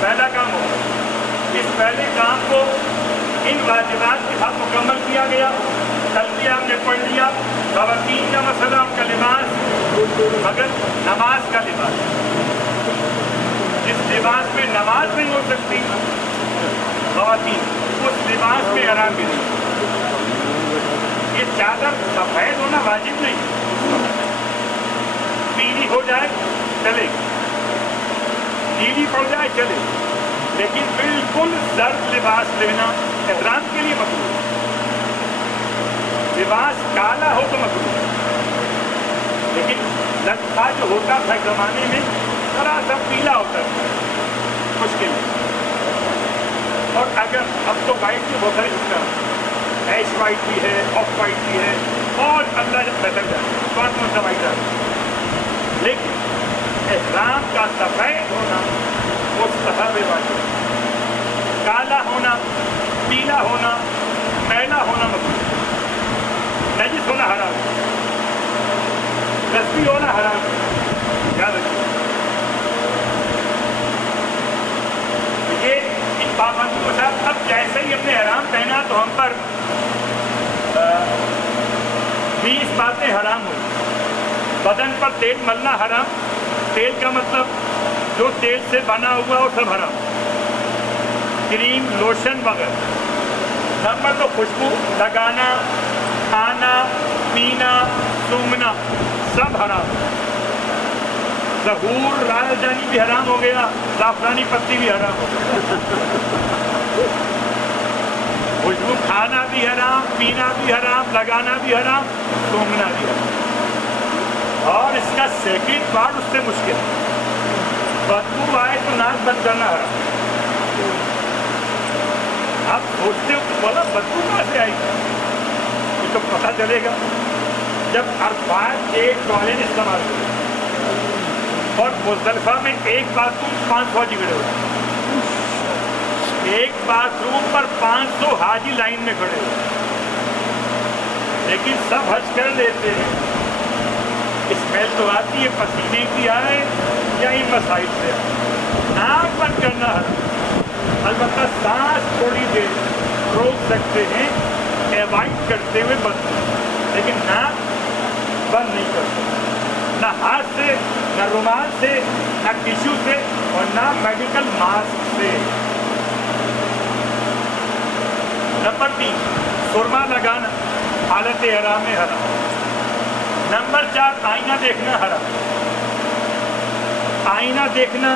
پہلا کام ہوگا۔ اس پہلے کام کو ان واجبات کے ساتھ مکمل کیا گیا۔ تلبیہ ہم نے پڑھ لیا، خواتین کا مسئلہ ان کا لباس، مگر نماز کا لباس، جس لباس میں نماز نہیں ہو سکتی خواتین، اس لباس میں احرام بھی نہیں۔ یہ چادر سفید ہونا واجب نہیں، پیلی ہو جائے چلے، نیلی پڑ جائے چلے، لیکن بالکل زرد لباس لینا احرام کے لیے مطلوب ہے۔ لباس کالا ہو تو مطلوب ہے، لیکن لٹکا جو ہوتا تھا زمانے میں ذرا سا پیلا ہوتا تھا، مشکل ہے۔ اور اگر اب تو وائٹ کی بہت ساری حکم، ایش وائٹ بھی ہے، آف وائٹ بھی ہے، اور اللہ جب بہتر جائے کون سا وائٹ ہے، لیکن احرام کا سفید ہونا مستحب واجب، کالا ہونا، پیلا ہونا، میلا ہونا مطلب، نجس ہونا حرام، رسمی ہونا حرام، یاد رکھیے۔ یہ ان پابندیوں کے ساتھ اب جیسے ہی اپنے احرام پہنا تو ہم پر 20 باتیں حرام ہوئی۔ بدن پر تیل ملنا حرام، تیل کا مطلب جو تیل سے بنا ہوا وہ سب حرام، کریم، لوشن وغیرہ۔ نمبر 2 خوشبو لگانا، کھانا، پینا، سونگنا سب حرام۔ ظہور، رائے جانی بھی حرام ہو گیا، زعفرانی پتی بھی حرام ہو گیا۔ خوشبو کھانا بھی حرام، پینا بھی حرام، لگانا بھی حرام، سونگنا بھی حرام۔ اور اس کا سیکنڈ پارٹ اس سے مشکل ہے، بدبو آئے تو ناک بند کرنا حرام، آپ سوچتے ہو کہ بولا بدبو کہاں سے آئی یہ تو پتہ چلے گا جب عرفات ایک ٹوائلٹ استعمال کرے اور مزدلفہ میں ایک باتھ روم 500 جگڑے ہوئے، ایک باتھ روم پر 500 حاجی لائن میں کھڑے ہوئے، لیکن سب حج کر لیتے ہیں. اسمیل تو آتی ہے پسینے کی آئے یا ان مسائل سے آئے. ناک بند کرنا ہے، البتہ سانس تھوڑی دیر روک سکتے ہیں ایوائڈ کرتے ہوئے بند، لیکن ناک بند نہیں کر سکتے، نہ ہاتھ سے، نہ رومال سے، نہ ٹیشو سے، اور نہ میڈیکل ماسک سے. نمبر 3 سرما لگانا حالت احرام میں حرام. نمبر 4 آئینہ دیکھنا حرام. آئینہ دیکھنا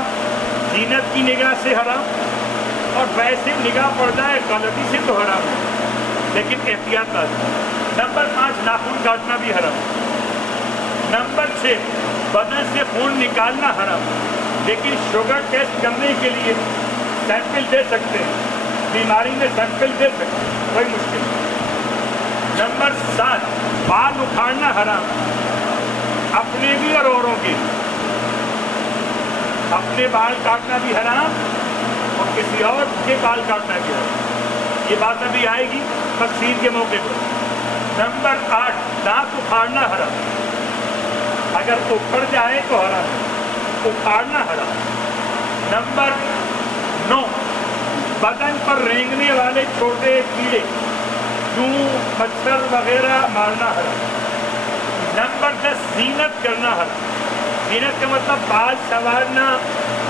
زینت کی نگاہ سے حرام، اور ویسے نگاہ پڑ جائے غلطی سے تو حرام ہے، لیکن احتیاط لازم. نمبر 5 ناخن کاٹنا بھی حرام. نمبر 6 بدن سے خون نکالنا حرام، لیکن شوگر ٹیسٹ کرنے کے لیے سیمپل دے سکتے ہیں، بیماری میں سیمپل دے سکتے ہیں، کوئی مشکل نہیں. نمبر 7 بال اکھاڑنا حرام، اپنے بھی اور اوروں کے بھی. اپنے بال کاٹنا بھی حرام اور کسی اور کے بال کاٹنا بھی حرام. یہ بات ابھی آئے گی تفسیر کے موقع پر. نمبر 8 دانت اکھاڑنا حرام، اگر اکھڑ جائے تو حرام ہے، اکھاڑنا حرام. نمبر 9 بدن پر رینگنے والے چھوٹے کیڑے جو مچھر وغیرہ مارنا حرام. نمبر 10 زینت کرنا حرام. زینت کا مطلب بال سنوارنا،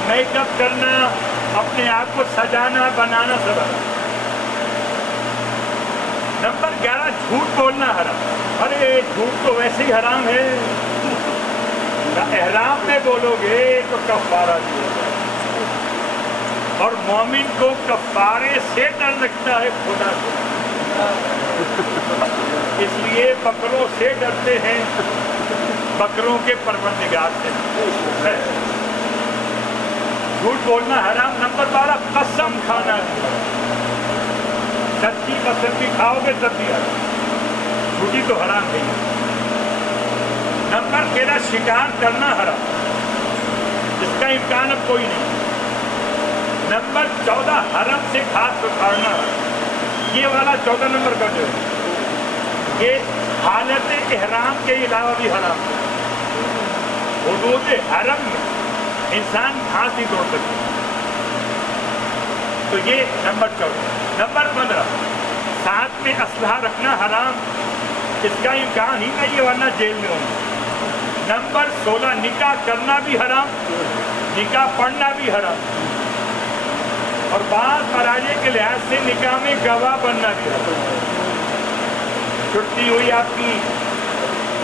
میک اپ کرنا، اپنے آپ کو سجانا بنانا سب حرام. نمبر 11 جھوٹ بولنا حرام. ارے جھوٹ تو ویسے ہی حرام ہے، احرام میں بولو گے تو کفارہ دیا جائے، اور مومن کو کفارے سے ڈر لگتا ہے خدا سے، اس لیے بکروں سے ڈرتے ہیں، بکروں کے پروردگار سے. جھوٹ بولنا حرام. نمبر 12 قسم کھانا حرام. سچی قسم بھی کھاؤ گے تب بھی حرام، جھوٹی تو حرام نہیں. نمبر 13 شکار کرنا حرام، اس کا امکان اب کوئی نہیں. نمبر 14 حرم سے گھاس اکھاڑنا حرام. یہ والا 14 نمبر کا جو ہے یہ حالت احرام کے علاوہ بھی حرام ہے. حدود حرم میں انسان گھاس نہیں توڑ سکتا. تو یہ نمبر 14. نمبر 15 ساتھ میں اسلحہ رکھنا حرام، اس کا امکان ہی نہیں ہے ورنہ جیل میں ہوں. نمبر 16 نکاح کرنا بھی حرام، نکاح پڑھنا بھی حرام، اور بعض مراجع کے لحاظ سے نکاح میں گواہ بننا بھی حرام. چھٹی ہوئی آپ کی،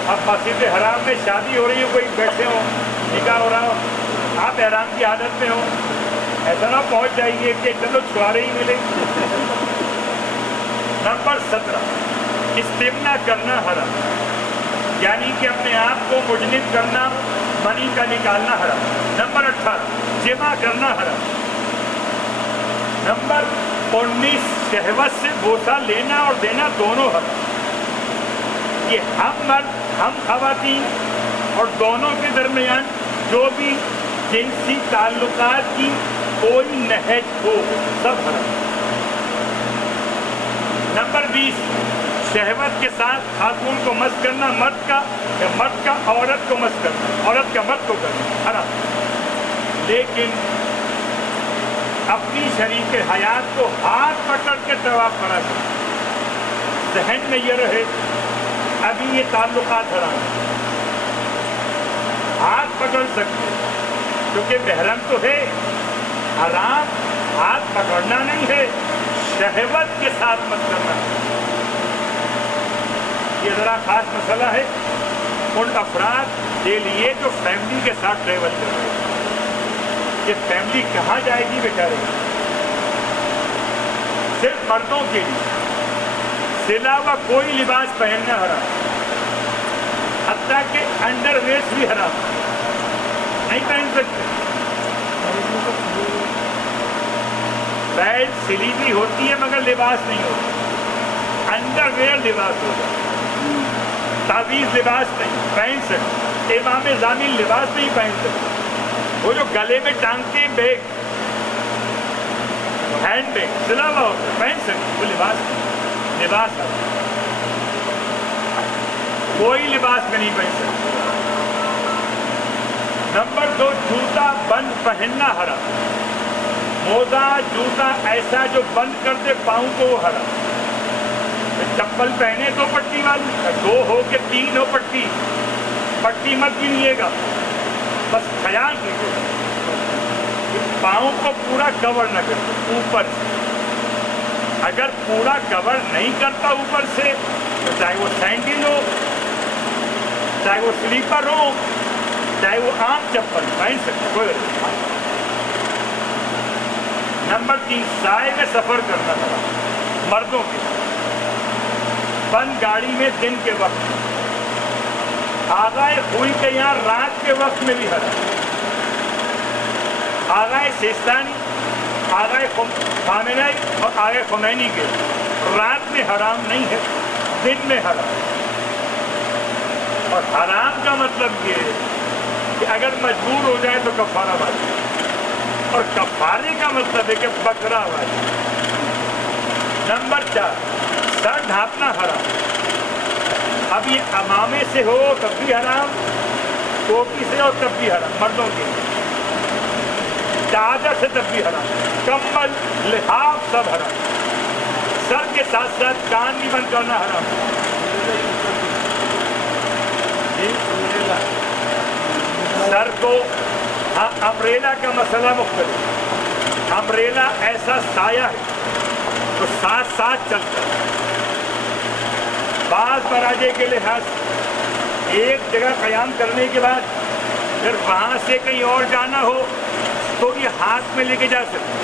اب مسجد حرام میں شادی ہو رہی ہے، کوئی بیٹھے ہو، نکاح ہو رہا ہو، آپ احرام کی حالت میں ہو، ایسا نہ پہنچ جائیے کہ چلو چھوارے ہی ملے. نمبر 17 استمنا کرنا حرام، یعنی کہ اپنے آپ کو مجنب کرنا، منی کا نکالنا حرام. نمبر 18 جمع کرنا حرام. نمبر 19 شہوت سے بوسہ لینا اور دینا دونوں حرام. یہ ہم مرد ہم خواتین اور دونوں کے درمیان جو بھی جنسی تعلقات کی کوئی نہج ہو سب حرام. نمبر 20 شہوت کے ساتھ خاتون کو مس کرنا مرد کا، یا مرد کا عورت کو مس کرنا، عورت کا مرد کو کرنا حرام. لیکن اپنی شریک حیات کو ہاتھ پکڑ کے طواف کرا سکتے، ذہن میں یہ رہے ابھی یہ تعلقات حرام ہیں. ہاتھ پکڑ سکتے کیونکہ محرم تو ہے، حرام ہاتھ پکڑنا نہیں ہے، شہوت کے ساتھ مت کرنا. یہ ذرا خاص مسئلہ ہے ان افراد کے لیے جو فیملی کے ساتھ ٹریول کر رہے ہیں. یہ فیملی کہاں جائے گی بیچارے؟ صرف مردوں کے لیے سلا ہوا کوئی لباس پہننا حرام، حتیٰ کہ انڈر ویئر بھی حرام، نہیں پہن سکتے. بیلٹ سلی بھی ہوتی ہے مگر لباس نہیں ہوتا، انڈر ویئر لباس ہوتا، تعویذ لباس نہیں پہن سکتے، امام ضامن لباس نہیں پہن سکتے، وہ جو گلے میں ٹانگتے ہیں بیگ، ہینڈ بیگ سلا ہوا ہوتا ہے پہن سکتے، وہ لباس ہے، کوئی لباس میں نہیں پہن سکتے۔ نمبر 2، جوتا بند پہننا حرام، موزہ جوتا ایسا جو بند کر دے پاؤں کو وہ حرام۔ چپل پہنے 2 پٹی والی، 2 ہو کے 3 ہو پٹی، پٹی مت گنیے گا، بس خیال کیجیے کہ پاؤں کو پورا کور نہ کرے اوپر سے، اگر پورا کور نہیں کرتا اوپر سے تو چاہے وہ سینڈل ہو، چاہے وہ سلیپر ہو، چاہے وہ عام چپل پہن سکتے کوئی نہیں۔ نمبر 3، سائے میں سفر کرنا تھا مردوں کے، بند گاڑی میں دن کے وقت، آغائے خوئی کے یہاں رات کے وقت میں بھی حرام، آغائے سیستانی، آغائے خامنائی اور آغائے خمینی کے رات میں حرام نہیں ہے، دن میں حرام۔ اور حرام کا مطلب یہ ہے کہ اگر مجبور ہو جائے تو کفارہ واجب، اور کفارے کا مطلب ہے کہ بکرا واجب۔ نمبر 4، سر ڈھانپنا حرام، اب یہ امامے سے ہو تب بھی حرام، ٹوپی سے ہو تب بھی حرام، مردوں کے چادر سے تب بھی حرام، کمبل لحاف سب حرام، سر کے ساتھ ساتھ کان بھی بند کرنا حرام۔ سر کو امبریلا کا مسئلہ مختلف، امبریلا ایسا سایہ ہے تو ساتھ ساتھ چلتا ہے، بعض مراجع کے لحاظ سے ایک جگہ قیام کرنے کے بعد پھر وہاں سے کہیں اور جانا ہو تو یہ ہاتھ میں لے کے جا سکتے،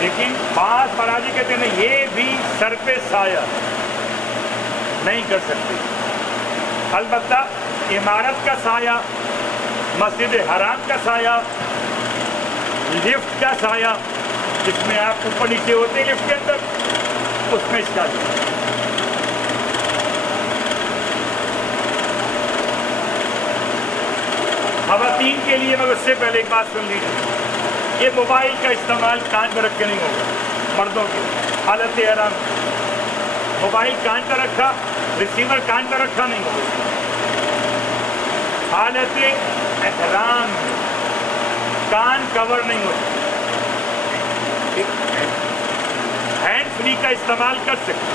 لیکن بعض مراجع کہتے ہیں یہ بھی سر پہ سایہ نہیں کر سکتے۔ البتہ عمارت کا سایہ، مسجد حرام کا سایہ، لفٹ کا سایہ جس میں آپ اوپر نیچے ہوتے ہیں لفٹ کے اندر، اس میں اس کا خواتین کے لیے، مگر اس سے پہلے ایک بات سن لیجیے، یہ موبائل کا استعمال کان پر رکھ کے نہیں ہوگا، مردوں کے حالت احرام، موبائل کان پر رکھا، ریسیور کان پر رکھا نہیں ہوگا، حالت احرام کان کور نہیں ہوتا، ہینڈ فری کا استعمال کر سکتے،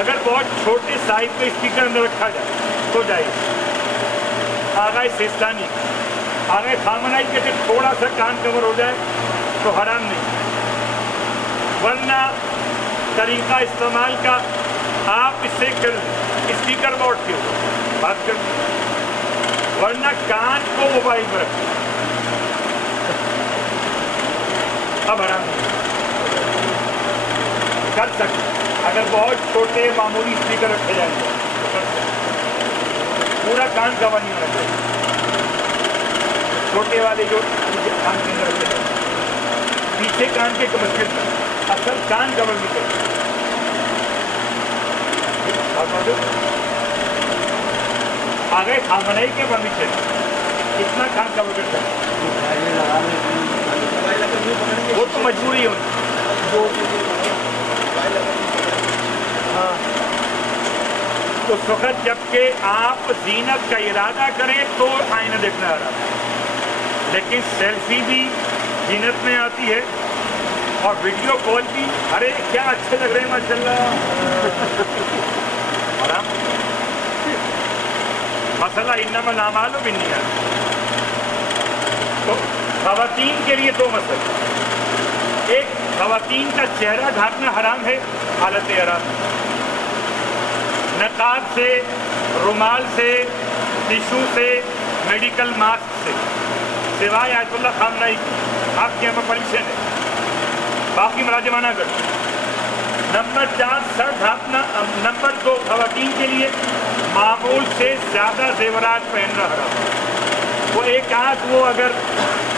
اگر بہت چھوٹے سائز میں اسپیکر اندر رکھا جائے تو جائے، آغائے سیستانی، آغائے خامنائی کے سے تھوڑا سا کان کور ہو جائے تو حرام نہیں، ورنہ طریقہ استعمال کا آپ اس سے کر اسپیکر بورڈ کے اوپر بات کریں، ورنہ کان کو موبائل پر رکھیں، اب حرام نہیں کر سکتے، اگر بہت چھوٹے معمولی اسپیکر رکھے جائیں گے تو کر سکتے، پورا کان کور نہیں ہونا چاہیے، چھوٹے والے جو کان کے اندر رکھے جائیں پیچھے کان کے مسجد میں اصل کان کور نہیں کرتے، آگے خامنائی کے پرمیشن کتنا کان کور کرتا ہے، وہ تو مجبوری ہوتی، اس وقت جب کہ آپ زینت کا ارادہ کریں تو آئینہ دیکھنا حرام ہے، لیکن سیلفی بھی زینت میں آتی ہے اور ویڈیو کال بھی، ارے کیا اچھے لگ رہے ہیں ماشاءاللہ، حرام۔ مسئلہ انما الاعمال بالنیات۔ تو خواتین کے لیے 2 مسئلے، ایک خواتین کا چہرہ ڈھانپنا حرام ہے حالت احرام، نقاب سے، رومال سے، ٹیشو سے، میڈیکل ماسک سے، سوائے آیت اللہ خامنائی کی، آپ کے یہاں پر پرمیشن ہے، باقی مراجع منع کرتے۔ نمبر 4 سر ڈھانپنا۔ نمبر 2 خواتین کے لیے معمول سے زیادہ زیورات پہننا حرام، وہ ایک آنکھ وہ اگر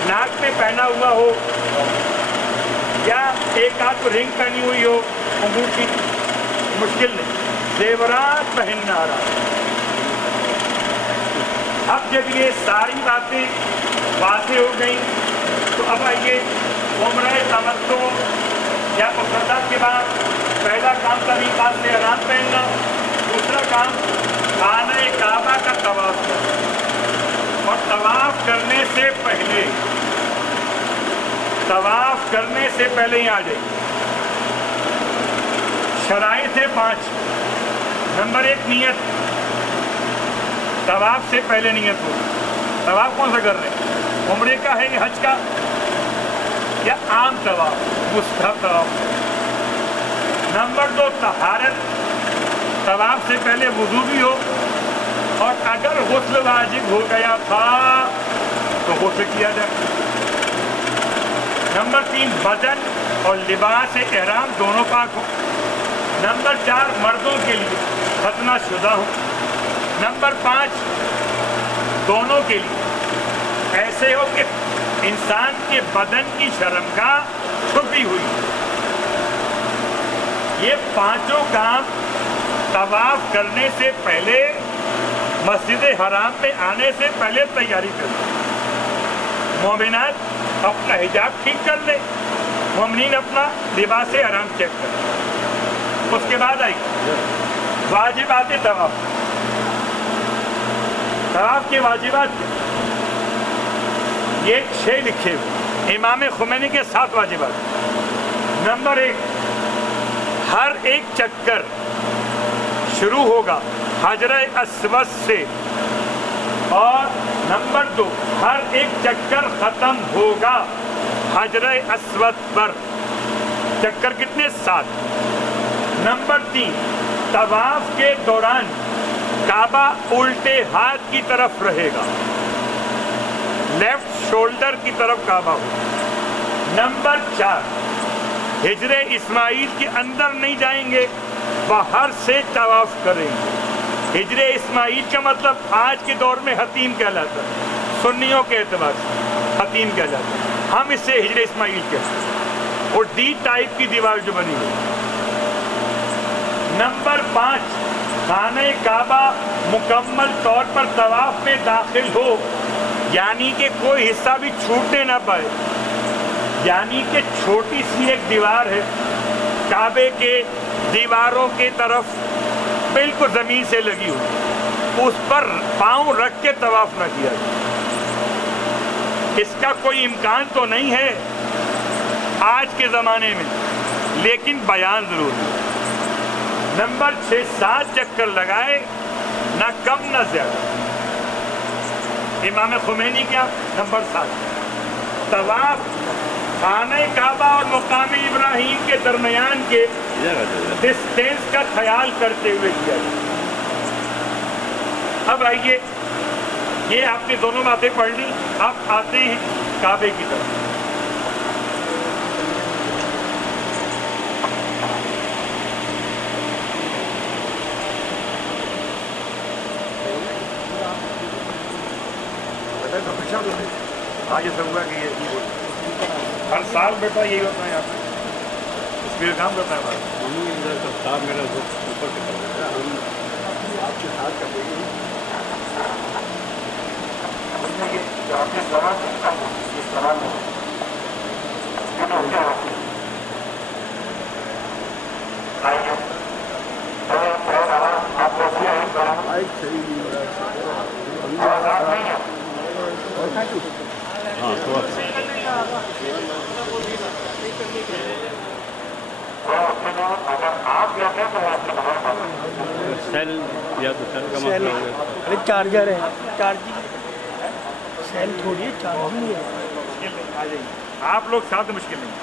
ناک میں پہنا ہوا ہو یا ایک آنکھ رنگ پہنی ہوئی ہو انگوٹھی، مشکل نہیں، زیورات پہننا رہا۔ اب جب یہ ساری باتیں واضح ہو گئیں تو اب آئیے عمرہ تمتع یا مقدس کے بعد پہلا کام تھا میقات سے احرام پہننا، دوسرا کام خانہ کعبہ کا طواف کرنا، اور طواف کرنے سے پہلے ہی آ جائے شرائط ہے 5۔ نمبر 1 نیت، طواف سے پہلے نیت ہو۔ طواف کون سا کر رہے ہیں؟ عمرے کا ہے یا حج کا یا عام طواف، مستحب طواف۔ نمبر 2 طہارت، طواف سے پہلے وضو بھی ہو، اور اگر غسل واجب ہو گیا تھا تو غسل کیا جائے۔ نمبر 3 بدن اور لباس احرام دونوں پاک ہو۔ نمبر 4 مردوں کے لیے ختنہ شدہ ہو۔ نمبر 5 دونوں کے لیے ایسے ہو کہ انسان کے بدن کی شرمگاہ چھپی ہوئی۔ یہ 5 کام طواف کرنے سے پہلے، مسجد حرام میں آنے سے پہلے تیاری کریں۔ مومنات اپنا حجاب ٹھیک کر لیں، مومنین اپنا لباس حرام چیک کر لیں۔ اس کے بعد آئی واجبات طواف۔ طواف کے واجبات یہ 6 لکھے ہوئے، امام خمینی کے 7 واجبات۔ نمبر 1 ہر ایک چکر شروع ہوگا حجر اسود سے، اور نمبر 2 ہر ایک چکر ختم ہوگا حجر اسود پر۔ چکر کتنے؟ 7۔ نمبر 3 طواف کے دوران کعبہ الٹے ہاتھ کی طرف رہے گا، لیفٹ شولڈر کی طرف کعبہ ہو۔ نمبر 4 ہجر اسماعیل کے اندر نہیں جائیں گے، باہر سے طواف کریں گے۔ ہجر اسماعیل کا مطلب آج کے دور میں حتیم کہلاتا ہے، سنیوں کے اعتبار سے حتیم کہلاتا ہے، ہم اس سے ہجر اسماعیل کہتے ہیں، اور ڈی ٹائپ کی دیوار جو بنی ہوئی۔ نمبر 5 خانہ کعبہ مکمل طور پر طواف میں داخل ہو، یعنی کہ کوئی حصہ بھی چھوٹنے نہ پائے۔ یعنی کہ چھوٹی سی ایک دیوار ہے کعبے کے دیواروں کی طرف بالکل زمین سے لگی ہوئی، اس پر پاؤں رکھ کے طواف نہ کیا جائے۔ اس کا کوئی امکان تو نہیں ہے آج کے زمانے میں، لیکن بیان ضرور ہے۔ نمبر 6 7 چکر لگائے، نہ کم نہ زیادہ۔ امام خمینی کیا؟ نمبر 7 طواف خانہ کعبہ اور مقام ابراہیم کے درمیان کے ڈسٹینس کا خیال کرتے ہوئے کیا جائے۔ اب آئیے، یہ آپ نے دونوں باتیں پڑھ لی، آپ آتے ہیں کعبے کی طرف۔ آج ایسا ہوا کہ یہ ہر سال بیٹا یہی ہوتا ہے، آپ اس پہ کام کرتا ہے ہمارا میرا اوپر سے کرتا ہے، ہم آپ کے ساتھ کر دیں گے۔ سیل یا تو سیل کا مسئلہ ہوگا، ارے چارجر ہے، چارجنگ سیل تھوڑی ہے، چارجنگ ہے۔ آپ لوگ ساتھ مشکل نہیں۔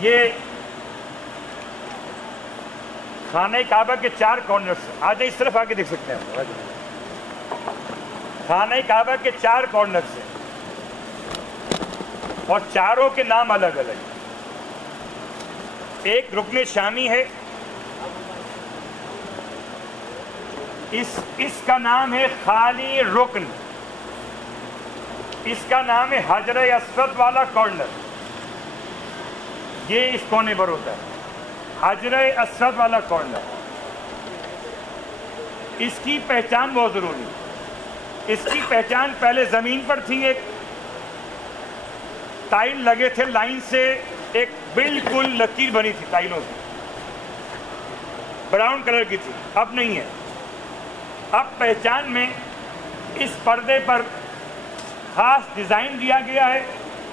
یہ خانہ کعبہ کے 4 کارنرز، آج اس طرف آگے دیکھ سکتے ہیں، خانہ کعبہ کے 4 کارنرز ہیں اور چاروں کے نام الگ الگ۔ ایک رکن شامی ہے، اس کا نام ہے خالی رکن، اس کا نام ہے حجر اسود والا کارنر، یہ اس کونے پر ہوتا ہے، حجر اسود والا کارنر۔ اس کی پہچان بہت ضروری ہے۔ اس کی پہچان پہلے زمین پر تھی، ایک ٹائل لگے تھے لائن سے، ایک بالکل لکیر بنی تھی ٹائلوں سے، براؤن کلر کی تھی، اب نہیں ہے۔ اب پہچان میں اس پردے پر خاص ڈیزائن دیا گیا ہے،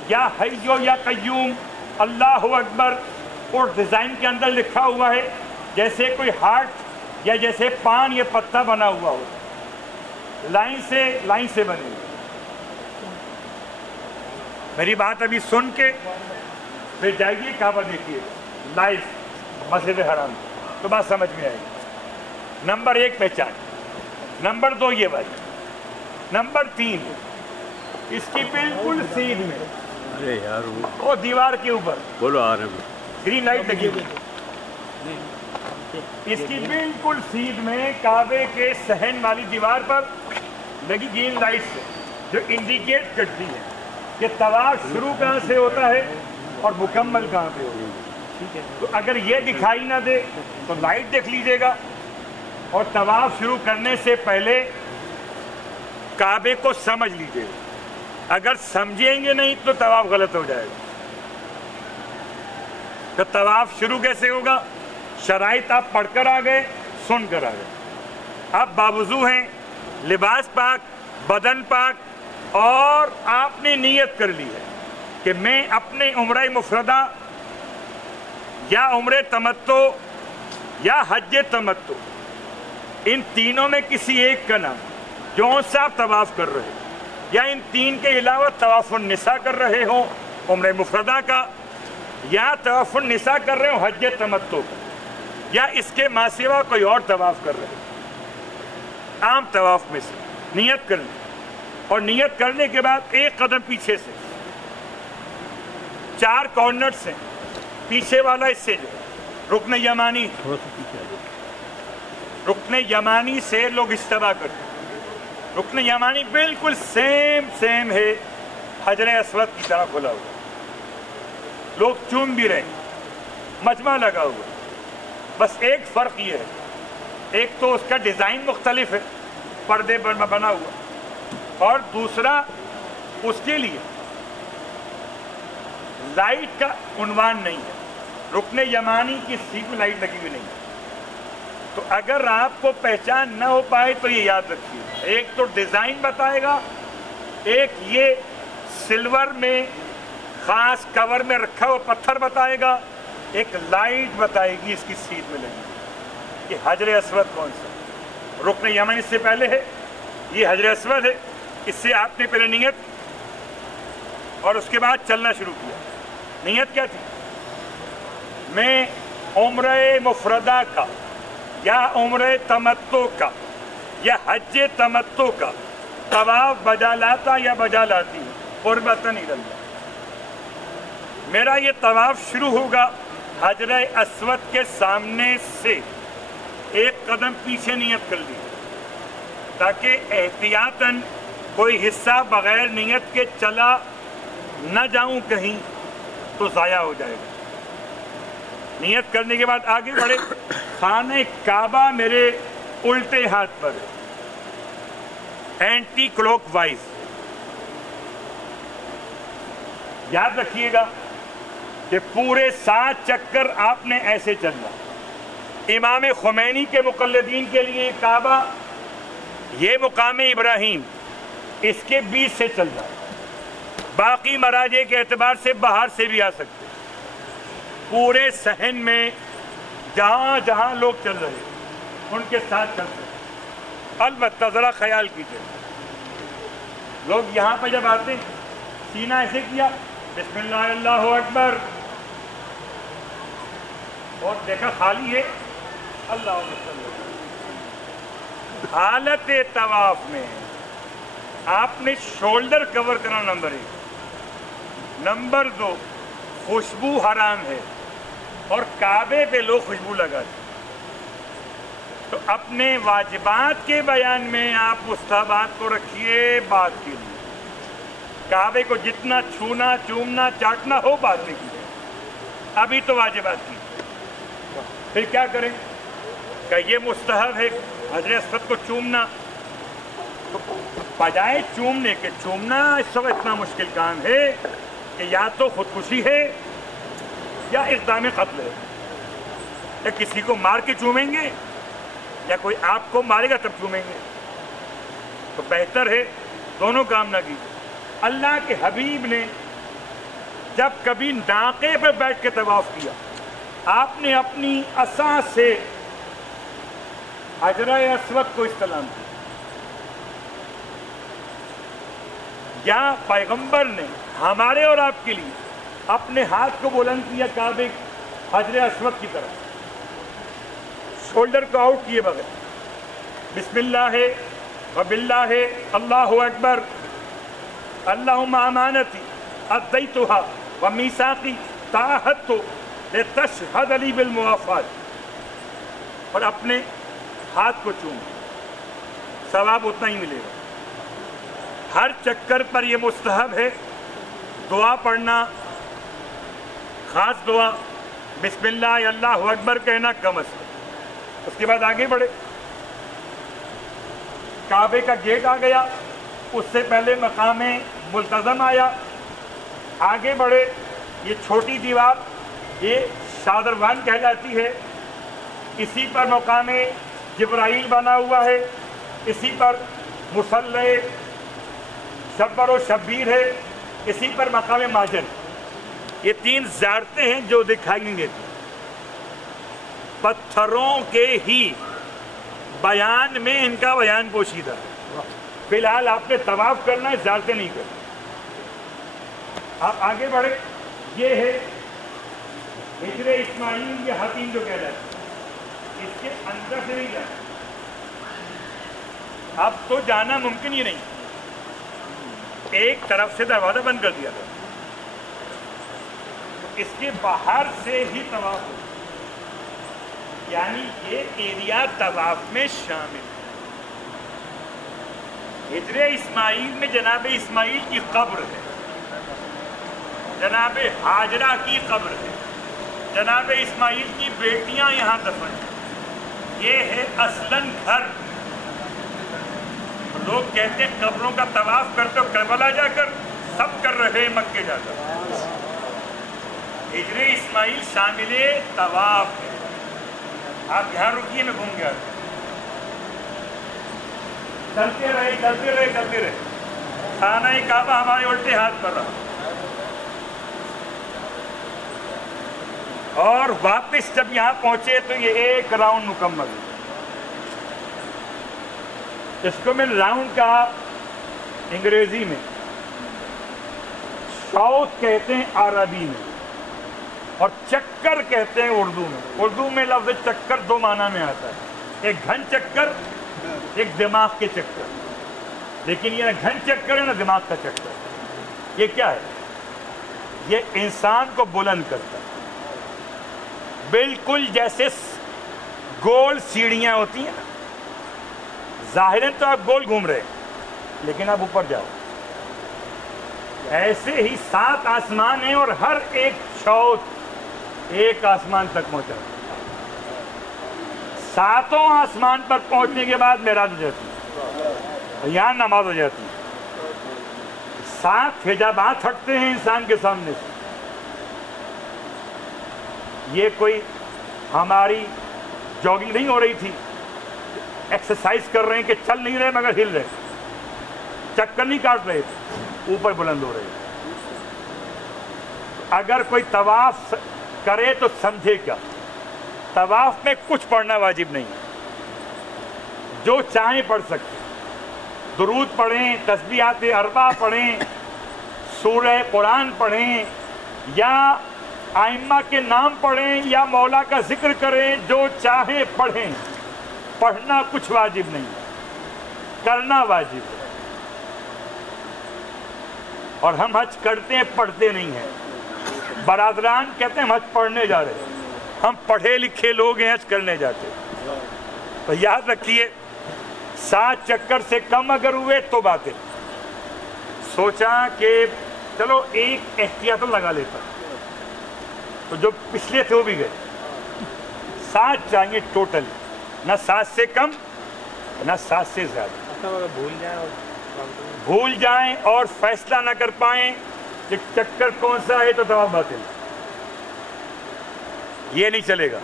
یا حیو یا قیوم اللہ اکبر، اور ڈیزائن کے اندر لکھا ہوا ہے جیسے کوئی ہارٹ یا جیسے پان یا پتا بنا ہوا ہو، لائن سے بنے ہوئے۔ میری بات ابھی سن کے پھر جائیے کعبہ دیکھیے لائیو مسجد حرام، تو بات سمجھ میں آئے گی۔ نمبر 1 پہچان، نمبر 2 یہ بھائی، نمبر 3 اس کی بالکل سیدھ میں، ارے یار وہ دیوار کے اوپر بولو آ رہے ہیں، گرین لائٹ لگی ہوئی، اس کی بالکل سیدھ میں کعبے کے صحن والی دیوار پر لگی گرین لائٹ سے، جو انڈیکیٹ کرتی ہے کہ طواف شروع کہاں سے ہوتا ہے اور مکمل کہاں پہ ہوتا ہے۔ تو اگر یہ دکھائی نہ دے تو لائٹ دیکھ لیجیے گا، اور طواف شروع کرنے سے پہلے کعبے کو سمجھ لیجیے گا۔ اگر سمجھیں گے نہیں تو طواف غلط ہو جائے گا۔ تو طواف شروع کیسے ہوگا؟ شرائط آپ پڑھ کر آ گئے، سن کر آ گئے، آپ باوضو ہیں، لباس پاک، بدن پاک، اور آپ نے نیت کر لی ہے کہ میں اپنے عمرہ مفردہ یا عمرہ تمتع یا حج تمتع، ان تینوں میں کسی ایک کا نام جو سے آپ طواف کر رہے ہیں، یا ان تین کے علاوہ طواف النساء کر رہے ہوں عمرہ مفردہ کا، یا طواف النساء کر رہے ہوں حج تمتع کا، یا اس کے ماں سوا کوئی اور طواف کر رہے ہیں، عام طواف میں سے نیت کر لیں، اور نیت کرنے کے بعد ایک قدم پیچھے سے، 4 کارنرز ہیں، پیچھے والا اس سے جو رکن یمانی، رکن یمانی سے لوگ استوا کرتے ہیں، رکن یمانی بالکل سیم ہے حجر اسود کی طرح کھلا ہوا، لوگ چوم بھی رہے ہیں، مجمع لگا ہوا، بس ایک فرق یہ ہے، ایک تو اس کا ڈیزائن مختلف ہے پردے پر بنا ہوا، اور دوسرا اس کے لیے لائٹ کا عنوان نہیں ہے، رکن یمانی کی سیٹ میں لائٹ لگی ہوئی نہیں ہے۔ تو اگر آپ کو پہچان نہ ہو پائے تو یہ یاد رکھیے، ایک تو ڈیزائن بتائے گا، ایک یہ سلور میں خاص کور میں رکھا ہوا پتھر بتائے گا، ایک لائٹ بتائے گی اس کی سیٹ میں لگی کہ حجر اسود کون سا، رکن یمن اس سے پہلے ہے، یہ حجر اسود ہے، اس سے آپ نے پہلے نیت اور اس کے بعد چلنا شروع کیا۔ نیت کیا تھی؟ میں عمرہ مفردہ کا یا عمرہ تمتع کا یا حج تمتع کا طواف بجا لاتا یا بجا لاتی ہوں قربتاً الی اللہ، میرا یہ طواف شروع ہوگا حجر اسود کے سامنے سے، ایک قدم پیچھے نیت کر لی تاکہ احتیاطاً کوئی حصہ بغیر نیت کے چلا نہ جاؤں کہیں تو ضائع ہو جائے گا۔ نیت کرنے کے بعد آگے بڑھے، خانہ کعبہ میرے الٹے ہاتھ پر ہے، اینٹی کلوک وائز، یاد رکھیے گا کہ پورے 7 چکر آپ نے ایسے چلنا۔ امام خمینی کے مقلدین کے لیے کعبہ یہ مقام ابراہیم، اس کے بیچ سے چلنا، باقی مراجع کے اعتبار سے باہر سے بھی آ سکتے، پورے صحن میں جہاں جہاں لوگ چل رہے ہیں ان کے ساتھ چل رہے۔ البتہ ذرا خیال کیجیے، لوگ یہاں پہ جب آتے ہیں سینہ ایسے کیا بسم اللہ اللہ اکبر، اور دیکھا خالی ہے، اللہ اکبر۔ حالت طواف میں آپ نے شولڈر کور کرنا، نمبر 1۔ نمبر 2، خوشبو حرام ہے، اور کعبے پہ لوگ خوشبو لگاتے. تو اپنے واجبات کے بیان میں آپ مستحبات کو رکھیے بات کے لیے. کعبے کو جتنا چھونا چومنا چاٹنا ہو بعد میں کیجیے, ابھی تو واجبات کی. پھر کیا کریں کہ یہ مستحب ہے حجر اسود کو چومنا, تو بجائے چومنے کے چومنا اس وقت اتنا مشکل کام ہے کہ یا تو خودکشی ہے یا اقدام قتل ہے. یا کسی کو مار کے چومیں گے یا کوئی آپ کو مارے گا تب چومیں گے. تو بہتر ہے دونوں کام نہ کیجیے. اللہ کے حبیب نے جب کبھی ناقے پہ بیٹھ کے طواف کیا, آپ نے اپنی عصا سے حجر اسود کو استلام کیا, یا پیغمبر نے ہمارے اور آپ کے لیے اپنے ہاتھ کو بلند کیا کعبے حجر اسود کی طرف, شولڈر کو آؤٹ کیے بغیر, بسم اللہ وباللہ اللہ اکبر اللہم امانتی ادیتها ومیثاقی تعاہدت لتشہد لی بالموافات, اور اپنے ہاتھ کو چوم, ثواب اتنا ہی ملے گا. ہر چکر پر یہ مستحب ہے دعا پڑھنا, خاص دعا بسم اللہ اللہ اکبر کہنا کم از کم. اس کے بعد آگے بڑھے, کعبے کا گیٹ آ گیا, اس سے پہلے مقام ملتزم آیا. آگے بڑھے, یہ چھوٹی دیوار یہ شادروان کہلاتی ہے, اسی پر مقام جبرائیل بنا ہوا ہے, اسی پر مصلی شبر و شبیر ہے, اسی پر مقام ماجر. یہ 3 زیارتیں ہیں جو دکھائی نہیں دیتی. پتھروں کے ہی بیان میں ان کا بیان پوشیدہ ہے. فی الحال آپ نے طواف کرنا ہے, زیارتیں نہیں کرنا. آپ آگے بڑھے, یہ ہے حجر اسماعیل یہ حتیم جو کہہ رہا ہے, اس کے اندر سے نہیں جانا. اب تو جانا ممکن ہی نہیں, ایک طرف سے دروازہ بند کر دیا تھا, اس کے باہر سے ہی طواف ہو, یعنی یہ ایریا طواف میں شامل ہے. حجر اسماعیل میں جناب اسماعیل کی قبر ہے, جناب ہاجرہ کی قبر ہے, جناب اسماعیل کی بیٹیاں یہاں دفن ہیں. یہ ہے اصلاً گھر. لوگ کہتے ہیں قبروں کا طواف کرتے ہو کربلا جا کر, سب کر رہے ہیں مکے جا کر. حجر اسماعیل شامل طواف ہے. آپ یہاں رکیے, میں گھوم گیا. چلتے رہے چلتے رہے چلتے رہے, خانہ کعبہ ہمارے الٹے ہاتھ پر رہا, اور واپس جب یہاں پہنچے تو یہ ایک راؤنڈ مکمل. اس کو میں راؤنڈ کہا انگریزی میں, شوط کہتے ہیں عربی میں, اور چکر کہتے ہیں اردو میں. اردو میں لفظ چکر 2 معنی میں آتا ہے, ایک گھن چکر ایک دماغ کے چکر. لیکن یہ نہ گھن چکر ہے نہ دماغ کا چکر. یہ کیا ہے؟ یہ انسان کو بلند کرتا ہے, بالکل جیسے گول سیڑھیاں ہوتی ہیں نا, ظاہراً تو آپ گول گھوم رہے ہیں لیکن آپ اوپر جاؤ. ایسے ہی 7 آسمان ہیں اور ہر ایک شوط ایک آسمان تک پہنچا. 7 آسمان پر پہنچنے کے بعد معراج ہو جاتی ہے, یہاں نماز ہو جاتی ہے. 7 حجابات ہٹتے ہیں انسان کے سامنے سے. یہ کوئی ہماری جاگنگ نہیں ہو رہی تھی, ایکسرسائز کر رہے ہیں کہ چل نہیں رہے مگر ہل رہے, چکر نہیں کاٹ رہے تھے, اوپر بلند ہو رہے. اگر کوئی طواف کرے تو سمجھے کیا, طواف میں کچھ پڑھنا واجب نہیں, جو چاہیں پڑھ سکتے. درود پڑھیں, تسبیحات اربع پڑھیں, سورہ قرآن پڑھیں, یا ائمہ کے نام پڑھیں, یا مولا کا ذکر کریں, جو چاہیں پڑھیں. پڑھنا کچھ واجب نہیں, کرنا واجب ہے. اور ہم حج کرتے ہیں, پڑھتے نہیں ہیں. برادران کہتے ہیں ہم حج پڑھنے جا رہے ہیں, ہم پڑھے لکھے لوگ ہیں، حج کرنے جاتے، تو یاد رکھیے 7 چکر سے کم اگر ہوئے تو باطل۔ سوچا کہ چلو ایک احتیاط لگا لیتا، تو جو پچھلے تھے وہ بھی گئے۔ 7 چاہیے ٹوٹل، نہ 7 سے کم نہ 7 سے زیادہ۔ بھول جائیں اور فیصلہ نہ کر پائیں کہ چکر کون سا ہے تو طواف باطل، یہ نہیں چلے گا۔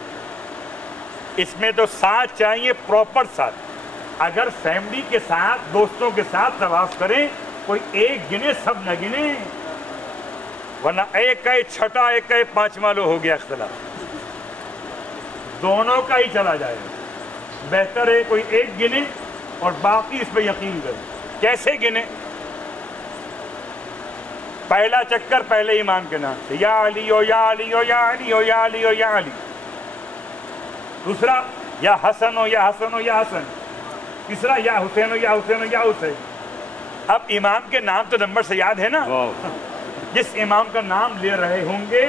اس میں تو 7 چاہیے، پراپر 7۔ اگر فیملی کے ساتھ دوستوں کے ساتھ طواف کریں، کوئی ایک گنے سب نہ گنے، ورنہ ایک کا ہی چھٹا ایک کا ہی 5واں لو ہو گیا اختلاف، دونوں کا ہی چلا جائے گا۔ بہتر ہے کوئی ایک گنے اور باقی اس پہ یقین کرے۔ کیسے گنے؟ پہلا چکر پہلے امام کے نام سے، یا علی ہو یا علی ہو یا علی ہو یا علی ہو یا علی۔ دوسرا یا حسن ہو یا حسن ہو یا حسن۔ تیسرا یا حسین ہو یا حسین ہو یا حسین۔ اب امام کے نام تو نمبر سے یاد ہے نا، جس امام کا نام لے رہے ہوں گے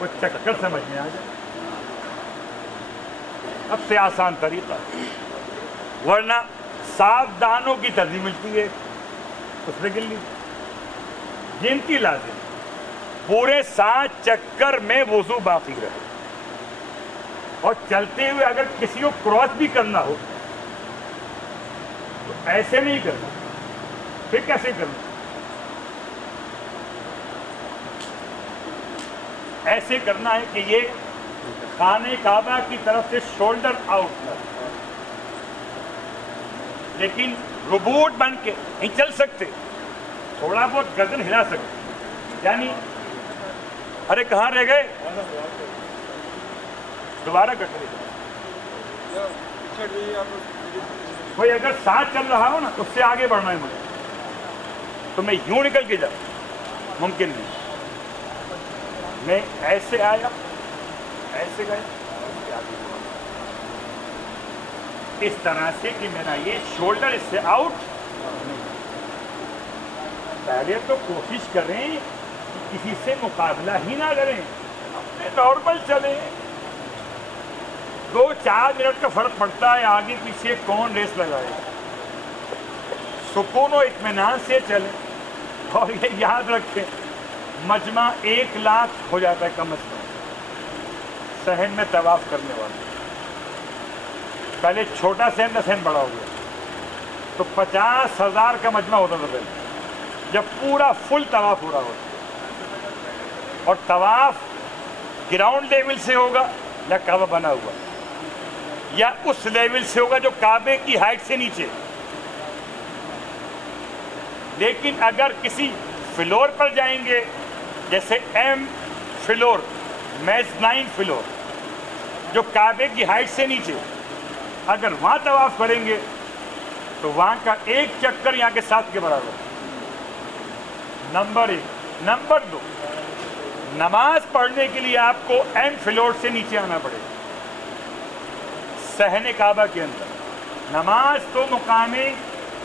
وہ چکر سمجھ میں آ جائے، اب سے آسان طریقہ۔ ورنہ 7 دانوں کی ترجیح ملتی ہے، اس میں گن لی گنتی لازم، پورے 7 چکر میں وضو باقی رہے۔ اور چلتے ہوئے اگر کسی کو کراس بھی کرنا ہو تو ایسے نہیں کرنا، پھر کیسے کرنا؟ ایسے کرنا ہے کہ یہ خانہ کعبہ کی طرف سے شولڈر آؤٹ کر، لیکن روبوٹ بن کے نہیں چل سکتے، تھوڑا بہت گردن ہلا سکتے، یعنی ارے کہاں رہ گئے، دوبارہ کٹ رہے۔ کوئی اگر 7 چل رہا ہو نا اس سے آگے بڑھنا ہے مجھے، تو میں یوں نکل کے جاؤں، ممکن نہیں۔ میں ایسے آیا، ایسے گئے، اس طرح سے کہ میرا یہ شولڈر اس سے آؤٹ۔ پہلے تو کوشش کریں کہ کسی سے مقابلہ ہی نہ کریں، اپنے نارمل چلیں۔ 2-4 منٹ کا فرق پڑتا ہے، آگے پیچھے کون ریس لگائے۔ سکون و اطمینان سے چلیں، اور یہ یاد رکھیں مجمع 1 لاکھ ہو جاتا ہے کم از کم صحن میں طواف کرنے والا۔ پہلے چھوٹا صحن تھا، صحن بڑا ہو گیا، تو 50,000 کا مجمع ہوتا تھا پہلے، جب پورا فل طواف ہو رہا ہوتا۔ اور طواف گراؤنڈ لیول سے ہوگا یا کعبہ بنا ہوا، یا اس لیول سے ہوگا جو کعبے کی ہائٹ سے نیچے۔ لیکن اگر کسی فلور پر جائیں گے، جیسے ایم فلور، میزنائن فلور، جو کعبے کی ہائٹ سے نیچے، اگر وہاں طواف کریں گے تو وہاں کا ایک چکر یہاں کے 7 کے برابر۔ نمبر 1۔ نمبر 2، نماز پڑھنے کے لیے آپ کو ایم فلور سے نیچے آنا پڑے گا، صحن کعبہ کے اندر۔ نماز تو مقام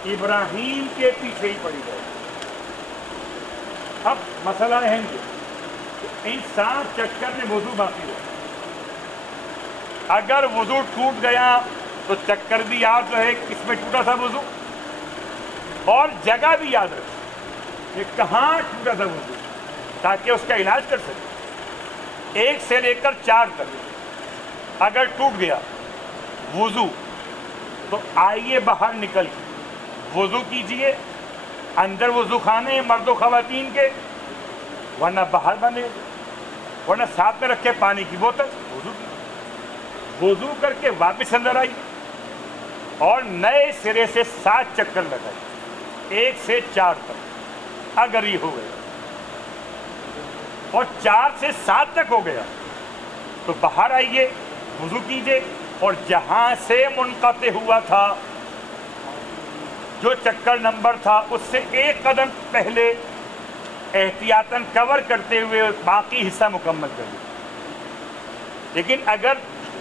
ابراہیم کے پیچھے ہی پڑی جائے۔ اب مسئلہ ہے کہ ان 7 چکر میں وضو باقی ہے۔ اگر وضو ٹوٹ گیا تو چکر بھی یاد رہے کس میں ٹوٹا تھا وضو، اور جگہ بھی یاد رکھے کہ کہاں ٹوٹا تھا وضو، تاکہ اس کا علاج کر سکے۔ 1 سے لے کر 4 تک اگر ٹوٹ گیا وضو تو آئیے باہر نکل کے وضو کیجئے۔ اندر وضو خانے مرد و خواتین کے، ورنہ باہر بنے، ورنہ ساتھ میں رکھے پانی کی بوتل، وضو کر کے واپس اندر آئیے اور نئے سرے سے 7 چکر لگائیے، 1 سے 4 تک۔ اگر یہ ہو گیا اور 4 سے 7 تک ہو گیا تو باہر آئیے، وضو کیجئے، اور جہاں سے منقطع ہوا تھا، جو چکر نمبر تھا، اس سے 1 قدم پہلے احتیاطاً کور کرتے ہوئے باقی حصہ مکمل کر دیں۔ لیکن اگر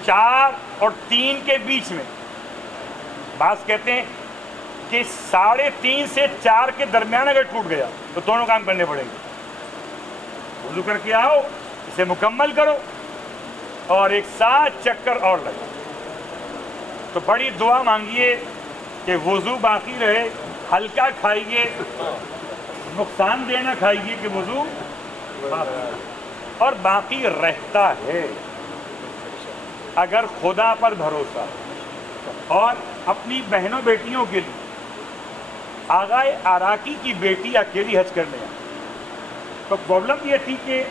4 اور 3 کے بیچ میں، بعض کہتے ہیں کہ 3.5 سے 4 کے درمیان اگر ٹوٹ گیا تو دونوں کام کرنے پڑیں گے۔ وضو کر کے آؤ، اسے مکمل کرو، اور ایک 7 چکر اور لگا. تو بڑی دعا مانگیے کہ وضو باقی رہے، ہلکا کھائیے، نقصان دینا کھائیے کہ وضو باقی اور باقی رہتا ہے. اگر خدا پر بھروسہ اور اپنی بہنوں بیٹیوں کے لیے آغائے عراقی کی بیٹی اکیلی حج کرنے آئی تو پرابلم یہ تھی کہ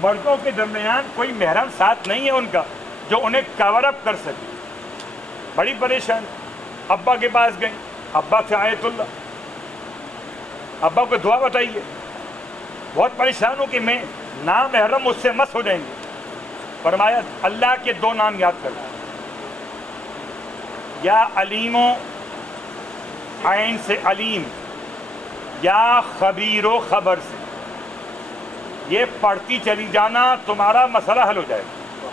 مردوں کے درمیان کوئی محرم ساتھ نہیں ہے ان کا جو انہیں کور اپ کر سکے. بڑی پریشان، ابا کے پاس گئیں، ابا تھے آیت اللہ، ابا کو دعا بتائیے. بہت پریشان ہوں کہ میں نامحرم مجھ سے مس ہو جائیں گے. فرمایا اللہ کے 2 نام یاد کرنا، یا علیم و عین سے علیم، یا خبیر و خبر سے. یہ پڑھتی چلی جانا، تمہارا مسئلہ حل ہو جائے گا.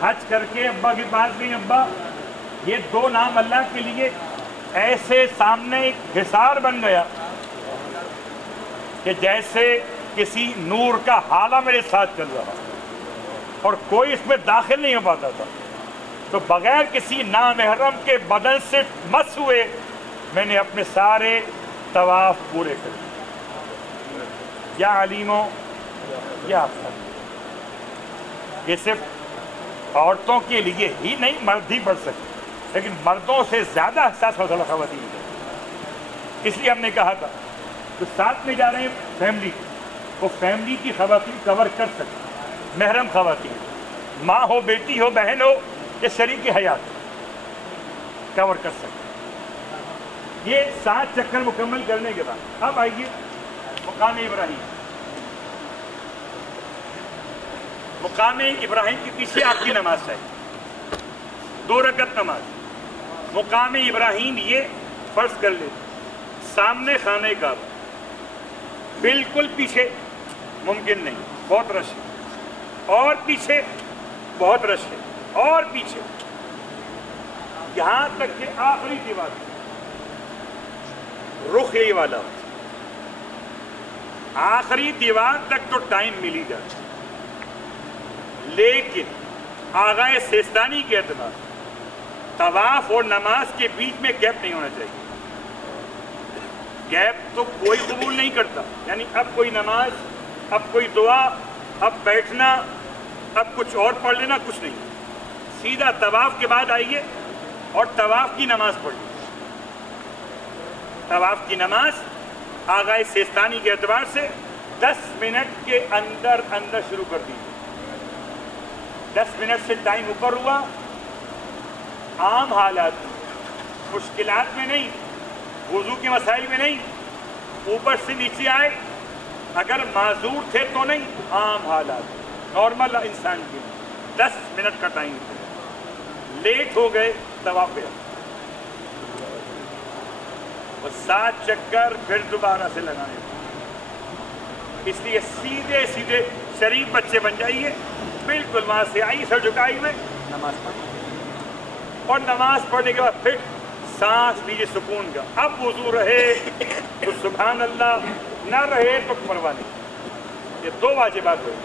حج کر کے ابا کے پاس گئی، ابا یہ 2 نام اللہ کے لیے ایسے سامنے ایک حصار بن گیا کہ جیسے کسی نور کا حالہ میرے ساتھ چل رہا اور کوئی اس میں داخل نہیں ہو پاتا تھا. تو بغیر کسی نامحرم کے بدن سے مس ہوئے میں نے اپنے سارے طواف پورے کر دیے. یا علیموں یا یہ صرف عورتوں کے لیے ہی نہیں، مرد ہی پڑھ سکتے، لیکن مردوں سے زیادہ حساس مسئلہ خواتین ہے. اس لیے ہم نے کہا تھا جو ساتھ میں جا رہے ہیں فیملی، وہ فیملی کی خواتین کور کر سکتے، محرم خواتین، ماں ہو، بیٹی ہو، بہن ہو یا شریک حیات کور کر سکتے. یہ 7 چکر مکمل کرنے کے بعد اب آئیے مقام ابراہیم. مقام ابراہیم کے پیچھے آپ کی نماز چاہیے، 2 رکعت نماز. مقام ابراہیم یہ فرض کر لیں سامنے خانہ کعبہ، بالکل پیچھے ممکن نہیں، بہت رش ہے، اور پیچھے بہت رش ہے، اور پیچھے یہاں تک کہ آخری دیوار رخ یہی والا ہو. آخری دیوار تک تو ٹائم مل ہی جاتا، لیکن آغائے سیستانی کے اعتبار طواف اور نماز کے بیچ میں گیپ نہیں ہونا چاہیے. گیپ تو کوئی قبول نہیں کرتا، یعنی اب کوئی نماز، اب کوئی دعا، اب بیٹھنا، اب کچھ اور پڑھ لینا، کچھ نہیں. سیدھا طواف کے بعد آئیے اور طواف کی نماز پڑھیے. طواف کی نماز آغائے سیستانی کے اعتبار سے 10 منٹ کے اندر شروع کر دیجیے. 10 منٹ سے ٹائم اوپر ہوا، عام حالات مشکلات میں نہیں، وضو کے مسائل میں نہیں، اوپر سے نیچے آئے، اگر معذور تھے تو نہیں، عام حالات نارمل انسان کے لیے 10 منٹ کا ٹائم. لیٹ ہو گئے طواف پہ اور 7 چکر پھر دوبارہ سے لگانے. اس لیے سیدھے سیدھے شریف بچے بن جائیے، بالکل وہاں سے آئی سر جھکائی میں نماز پڑھ، اور نماز پڑھنے کے بعد پھر سانس لیجیے سکون کا. اب وضو رہے تو سبحان اللہ، نہ رہے تو پرواہ نہیں. یہ 2 واجبات ہوئے.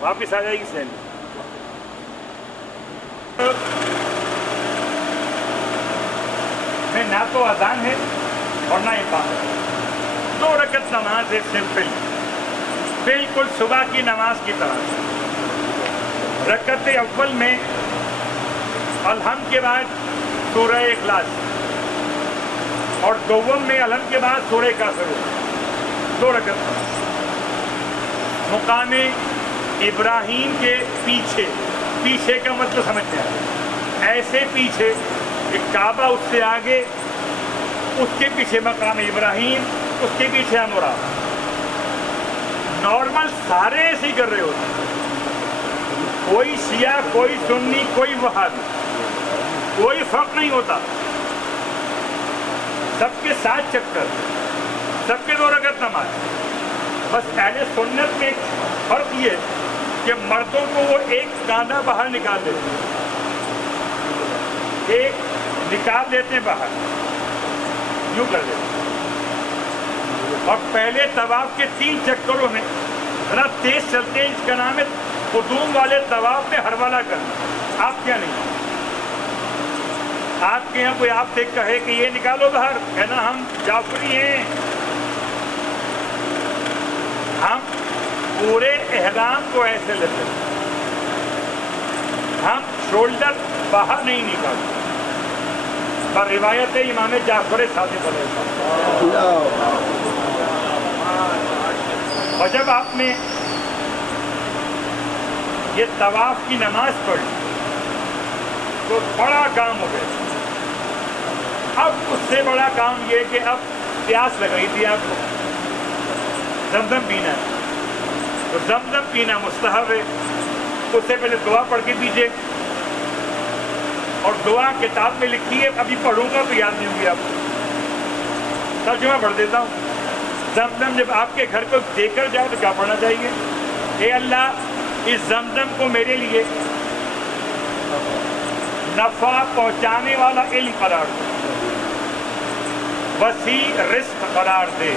واپس آ جائے گی سین. میں نہ تو اذان ہے اور نہ اقامت. 2 رکعت نماز ہے سمپل، بالکل صبح کی نماز کی طرح. رکعت اول میں الحمد کے بعد سورہ اخلاص، اور دوم میں الحمد کے بعد سورہ کافر. 2 رکعت نماز. مقام ابراہیم کے پیچھے، پیچھے کا مطلب سمجھتے ہیں ایسے پیچھے کہ کعبہ اس سے آگے، اس کے پیچھے مقام ابراہیم، اس کے پیچھے عمرہ. نارمل سارے ایسے ہی کر رہے ہوتے ہیں، کوئی شیعہ، کوئی سنی، کوئی وہابی، کوئی فرق نہیں ہوتا. سب کے 7 چکر، سب کے 2 رکعت نماز. بس اہل سنت میں فرق یہ کہ مردوں کو وہ ایک کاندھا باہر نکال دیتے ہیں، ایک نکال دیتے ہیں باہر، یوں کر دیتے ہیں. اور پہلے طواف کے 3 چکروں میں ذرا تیز چلتے ہیں، اس کا نام ہے قدوم والے طواف میں ہرولہ کرنا. آپ کیا نہیں, آپ کے یہاں کوئی آپ سے کہے کہ یہ نکالو باہر, کہنا ہم جعفری ہیں, ہم پورے احرام کو ایسے لیتے ہیں, ہم شولڈر باہر نہیں نکالتے. پر روایت ہے امام جعفر صادق علیہ السلام. اور جب آپ نے یہ طواف کی نماز پڑھی تو بڑا کام ہو گیا. اب اس سے بڑا کام یہ کہ اب پیاس لگ رہی تھی آپ کو, زمزم پینا ہے, تو زمزم پینا مستحب ہے. اس سے پہلے دعا پڑھ کے پیجیے, اور دعا کتاب میں لکھی ہے, ابھی پڑھوں گا تو یاد نہیں ہوگی آپ کو, ترجمہ پڑھ دیتا ہوں. زمزم جب آپ کے گھر کو دے کر جائے تو کیا پڑھنا چاہیے؟ اے اللہ اس زمزم کو میرے لیے نفع پہنچانے والا علم قرار دے, وسیع رزق قرار دے,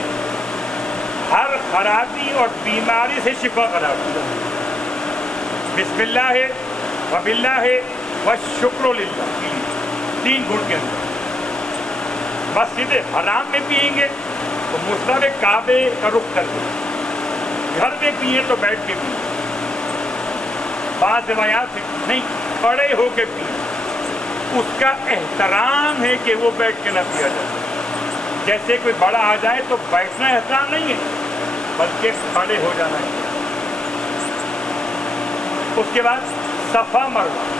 ہر خرابی اور بیماری سے شفا قرار دے. بسم اللہ وباللہ والشکر للہ, 3 گھٹ کے اندر. مسجد حرام میں پئیں گے تو مصحف کعبے کا رخ کر دیں, گھر میں پئیں تو بیٹھ کے پئیں, بعض روایات سے نہیں کھڑے ہو کے پئیں. اس کا احترام ہے کہ وہ بیٹھ کے نہ پیا جائے. جیسے کوئی بڑا آ جائے تو بیٹھنا احترام نہیں ہے, بلکہ کھڑے ہو جانا ہے. اس کے بعد صفا مروہ.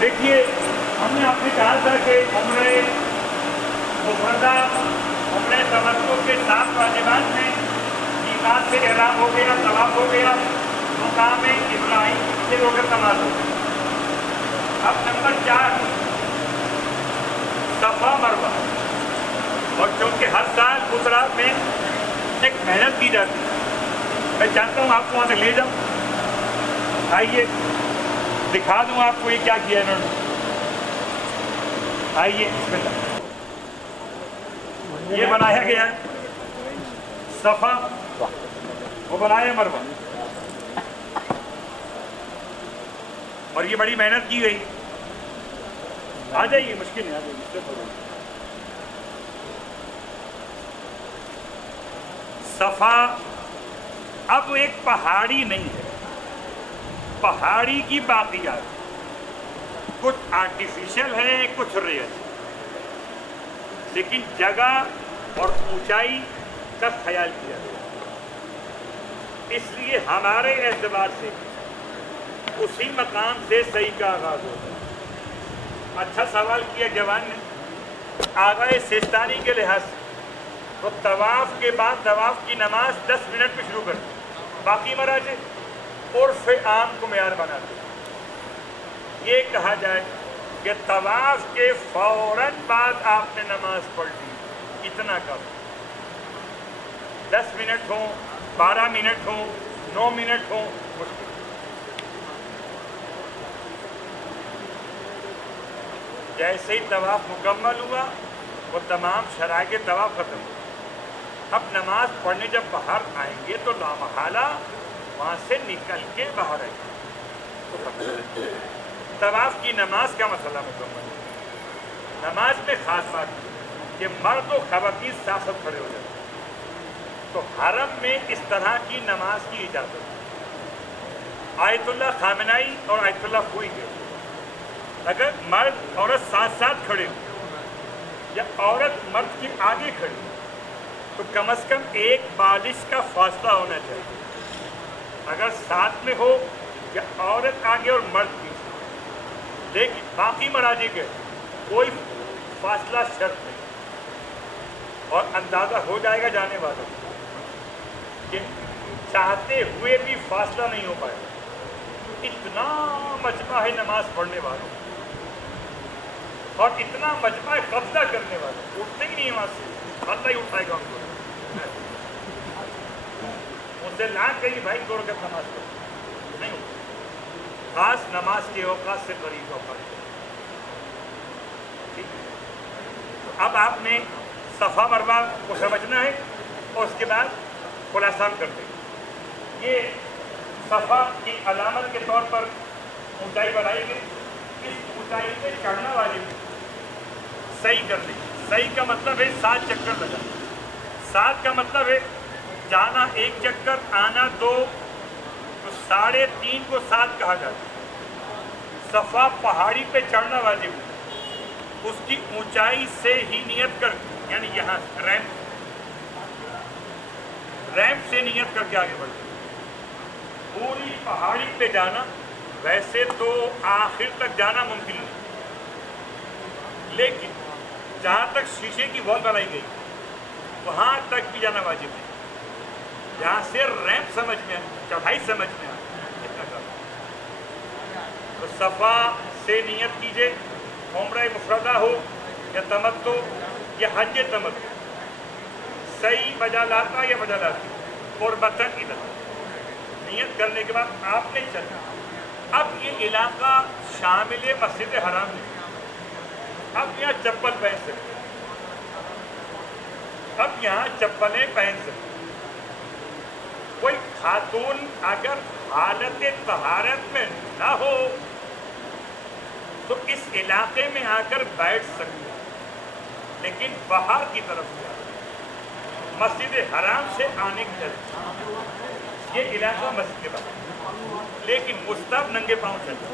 دیکھیے ہم نے آپ سے کہا تھا کہ عمرہ مفردہ عمرہ تمتع کے 7 واجبات میں میقات سے احرام ہو گیا, طواف ہو گیا, مقام ابراہیم سے ہو کر نماز ہو گئی. اب نمبر 4 صفا مروہ. اور چونکہ ہر سال گجرات میں ایک محنت کی جاتی ہے, میں چاہتا ہوں آپ کو وہاں تک لے جاؤں. آئیے دکھا دوں آپ کو یہ کیا کیا انہوں نے. آئیے بسم اللہ. یہ بنایا گیا ہے صفا, وہ بنایا مروہ, اور یہ بڑی محنت کی گئی. آ جائیے, مشکل ہے, آ جائیے. صفا اب ایک پہاڑی نہیں ہے, پہاڑی کی باقیات, کچھ آرٹیفیشل ہے کچھ ریئل, لیکن جگہ اور اونچائی کا خیال کیا گیا. اس لیے ہمارے اعتبار سے اسی مقام سے صحیح کا آغاز ہوتا ہے. اچھا سوال کیا جوان نے. آغائے سیستانی کے لحاظ سے تو طواف کے بعد طواف کی نماز 10 منٹ پہ شروع کرتے, باقی مراحل عرف عام کو معیار بناتے. یہ کہا جائے کہ طواف کے فوراً بعد آپ نے نماز پڑھ لی, اتنا کافی. 10 منٹ ہوں, 12 منٹ ہوں, 9 منٹ ہوں, مشکل. جیسے ہی طواف مکمل ہوا وہ تمام شرائط کے طواف ختم ہوا. اب نماز پڑھنے جب باہر آئیں گے تو لامحالہ وہاں سے نکل کے باہر آئیں گے. طواف کی نماز کا مسئلہ مکمل ہے. نماز میں خاص بات کہ مرد و خواتین ساتھ ساتھ کھڑے ہو جاتے ہیں, تو حرم میں اس طرح کی نماز کی اجازت ہے. آیت اللہ خامنائی اور آیت اللہ خوئی کے اگر مرد عورت ساتھ ساتھ کھڑے ہو یا عورت مرد کے آگے کھڑی تو کم از کم ایک بالش کا فاصلہ ہونا چاہیے. اگر ساتھ میں ہو یا عورت آگے اور مرد پیچھے, لیکن باقی مراجع کے کوئی فاصلہ شرط نہیں, اور اندازہ ہو جائے گا جانے والوں کہ چاہتے ہوئے بھی فاصلہ نہیں ہو پائے. اتنا مجمع ہے نماز پڑھنے والوں, اور اتنا مجمع ہے قبضہ کرنے والوں, اٹھتے ہی نہیں وہاں سے, اللہ ہی اٹھائے گا ان کو. ان سے لان کہیں بھائی 2 رکعت نماز پڑھو نہیں ہوتا. خاص نماز کے اوقات سے قریب اوقات. اب آپ نے صفا مروہ کو سمجھنا ہے, اور اس کے بعد خلاصہ کرتے ہیں. یہ صفا کی علامت کے طور پر اونچائی بڑھائی گئی. اس اونچائی پہ چڑھنا والے صحیح کر لی. صحیح کا مطلب ہے 7 چکر لگا. 7 کا مطلب ہے جانا 1 چکر, آنا 2, تو 3.5 کو 7 کہا جاتا ہے. صفا پہاڑی پہ چڑھنا واجب ہے. اس کی اونچائی سے ہی نیت کر, یعنی یہاں ریمپ سے نیت کر کے آگے بڑھتے. پوری پہاڑی پہ جانا ویسے تو آخر تک جانا ممکن نہیں, لیکن جہاں تک شیشے کی وال بنائی گئی وہاں تک بھی جانا واجب ہے. جہاں سے ریمپ سمجھ میں, چڑھائی سمجھ میں اتنا کرنا. تو صفا سے نیت کیجئے, عمرہ مفردہ ہو یا تمتع یا حج تمتع, صحیح بجا لاتا یا بجا لاتی, اور بطن ادھر. نیت کرنے کے بعد آپ نے چلنا. اب یہ علاقہ شامل مسجد حرام ہے. اب یہاں چپل پہن سکتے, اب یہاں چپلیں پہن سکتے. کوئی خاتون اگر حالت طہارت میں نہ ہو تو اس علاقے میں آ کر بیٹھ سکتے, لیکن باہر کی طرف سے مسجد حرام سے آنے کی طرف یہ علاقہ مسجد کے باہر, لیکن مستحب ننگے پاؤں چلتے.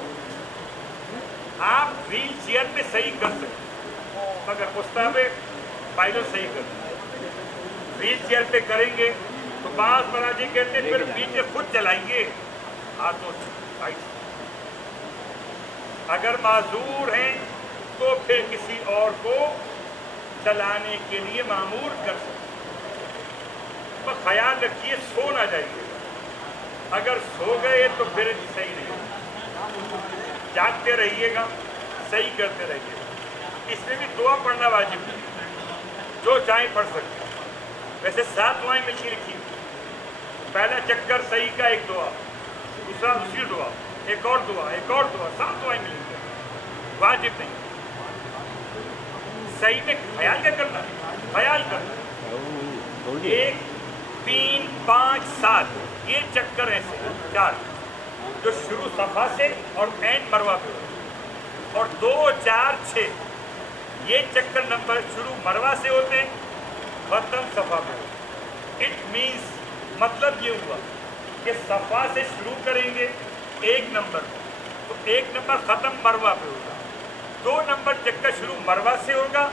آپ ویل چیئر پہ صحیح کر سکتے, مگر مستحب پائلٹ صحیح کر سکتے. ویل چیئر پہ کریں گے تو بعض مراجع کہتے ہیں پھر پیچھے خود چلائیے ہاتھوں سے. اگر معذور ہیں تو پھر کسی اور کو چلانے کے لیے مامور کر سکتے. تو خیال رکھیے سو نہ جائیے. اگر سو گئے تو پھر صحیح نہیں, جاگتے رہیے گا, صحیح کرتے رہیے گا. اس میں بھی دعا پڑھنا واجب ہے, جو چاہیں پڑھ سکتے. ویسے 7 دعائیں میں لکھی. پہلا چکر صحیح کا ایک دعا, دوسرا دوسری دعا, ایک اور دعا, ایک اور دعا, 7 دعائیں ملیں گی. واجب نہیں. صحیح میں خیال کیا کرنا ہے؟ خیال کرنا 1 3 5 7 یہ چکر ایسے 4 جو شروع صفا سے اور اینڈ مروہ پہ ہوتے, اور 2 4 6 یہ چکر نمبر شروع مروہ سے ہوتے ہیں, ختم صفا پہ ہوتے. اٹ مینس مطلب یہ ہوا کہ صفا سے شروع کریں گے 1 نمبر, تو 1 نمبر ختم مروہ پہ ہوگا. 2 نمبر چکر شروع مروہ سے ہوگا,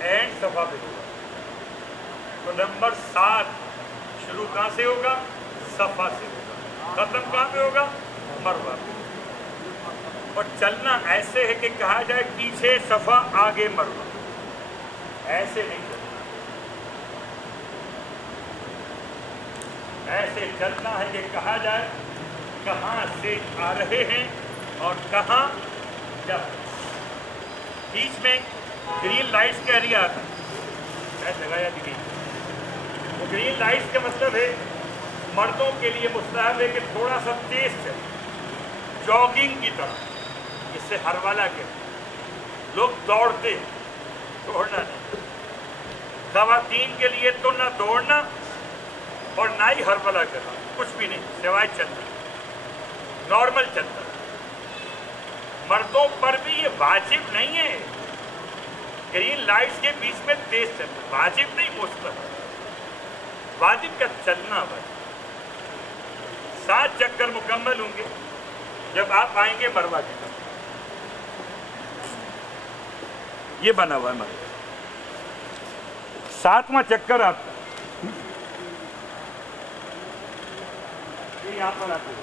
اینڈ صفا پہ ہوگا. تو نمبر 7 شروع کہاں سے ہوگا؟ صفا سے ہوگا. ختم کہاں پہ ہوگا؟ مروہ پہ. اور چلنا ایسے ہے کہ کہا جائے پیچھے صفا آگے مروہ, ایسے نہیں چلنا. ایسے چلنا ہے کہ کہا جائے کہاں سے آ رہے ہیں اور کہاں جا رہے ہیں. بیچ میں گرین لائٹس کا ایریا آتا ہے, لگایا گرین. وہ گرین لائٹس کا مطلب ہے مردوں کے لیے مستحب ہے کہ تھوڑا سا تیز چلے, جاگنگ کی طرح. اس سے ہروالا کے لوگ دوڑتے ہیں, دوڑنا نہیں. خواتین کے لیے تو نہ دوڑنا اور نہ ہی ہروالا کرنا, کچھ بھی نہیں سوائے چلنا, نارمل چلنا. مردوں پر بھی یہ واجب نہیں ہے گرین لائٹس کے بیچ میں تیز چلنا, واجب نہیں, مستحب. واجب کا چلنا بس. 7 چکر مکمل ہوں گے جب آپ آئیں گے مروہ کی طرف. یہ بنا ہوا ہے مروہ. 7واں چکر آپ کا یہاں پر آتے ہیں.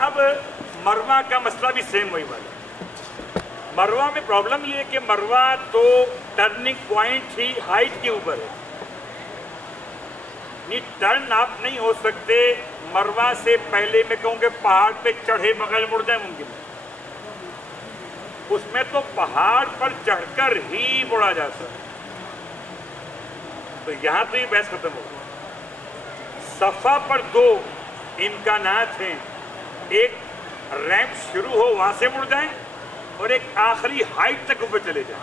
اب مروہ کا مسئلہ بھی سیم وہی والا. مروہ میں پرابلم یہ ہے کہ مروہ تو ٹرننگ پوائنٹ ہی ہائٹ کے اوپر ہے, نہیں ٹرن آپ نہیں ہو سکتے. مروہ سے پہلے میں کہوں کہ پہاڑ پہ چڑھے بغیر مڑ جائے ممکن ہے. اس میں تو پہاڑ پر چڑھ کر ہی مڑا جا سکتا. تو یہاں تو یہ بحث ختم ہو گئی. صفا پر 2 امکانات ہیں, ایک ریمپ شروع ہو وہاں سے مڑ جائیں, اور ایک آخری ہائٹ تک اوپر چلے جائیں.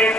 1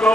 2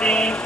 3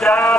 4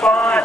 5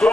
2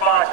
5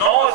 9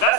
10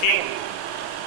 3।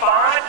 5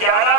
11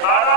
12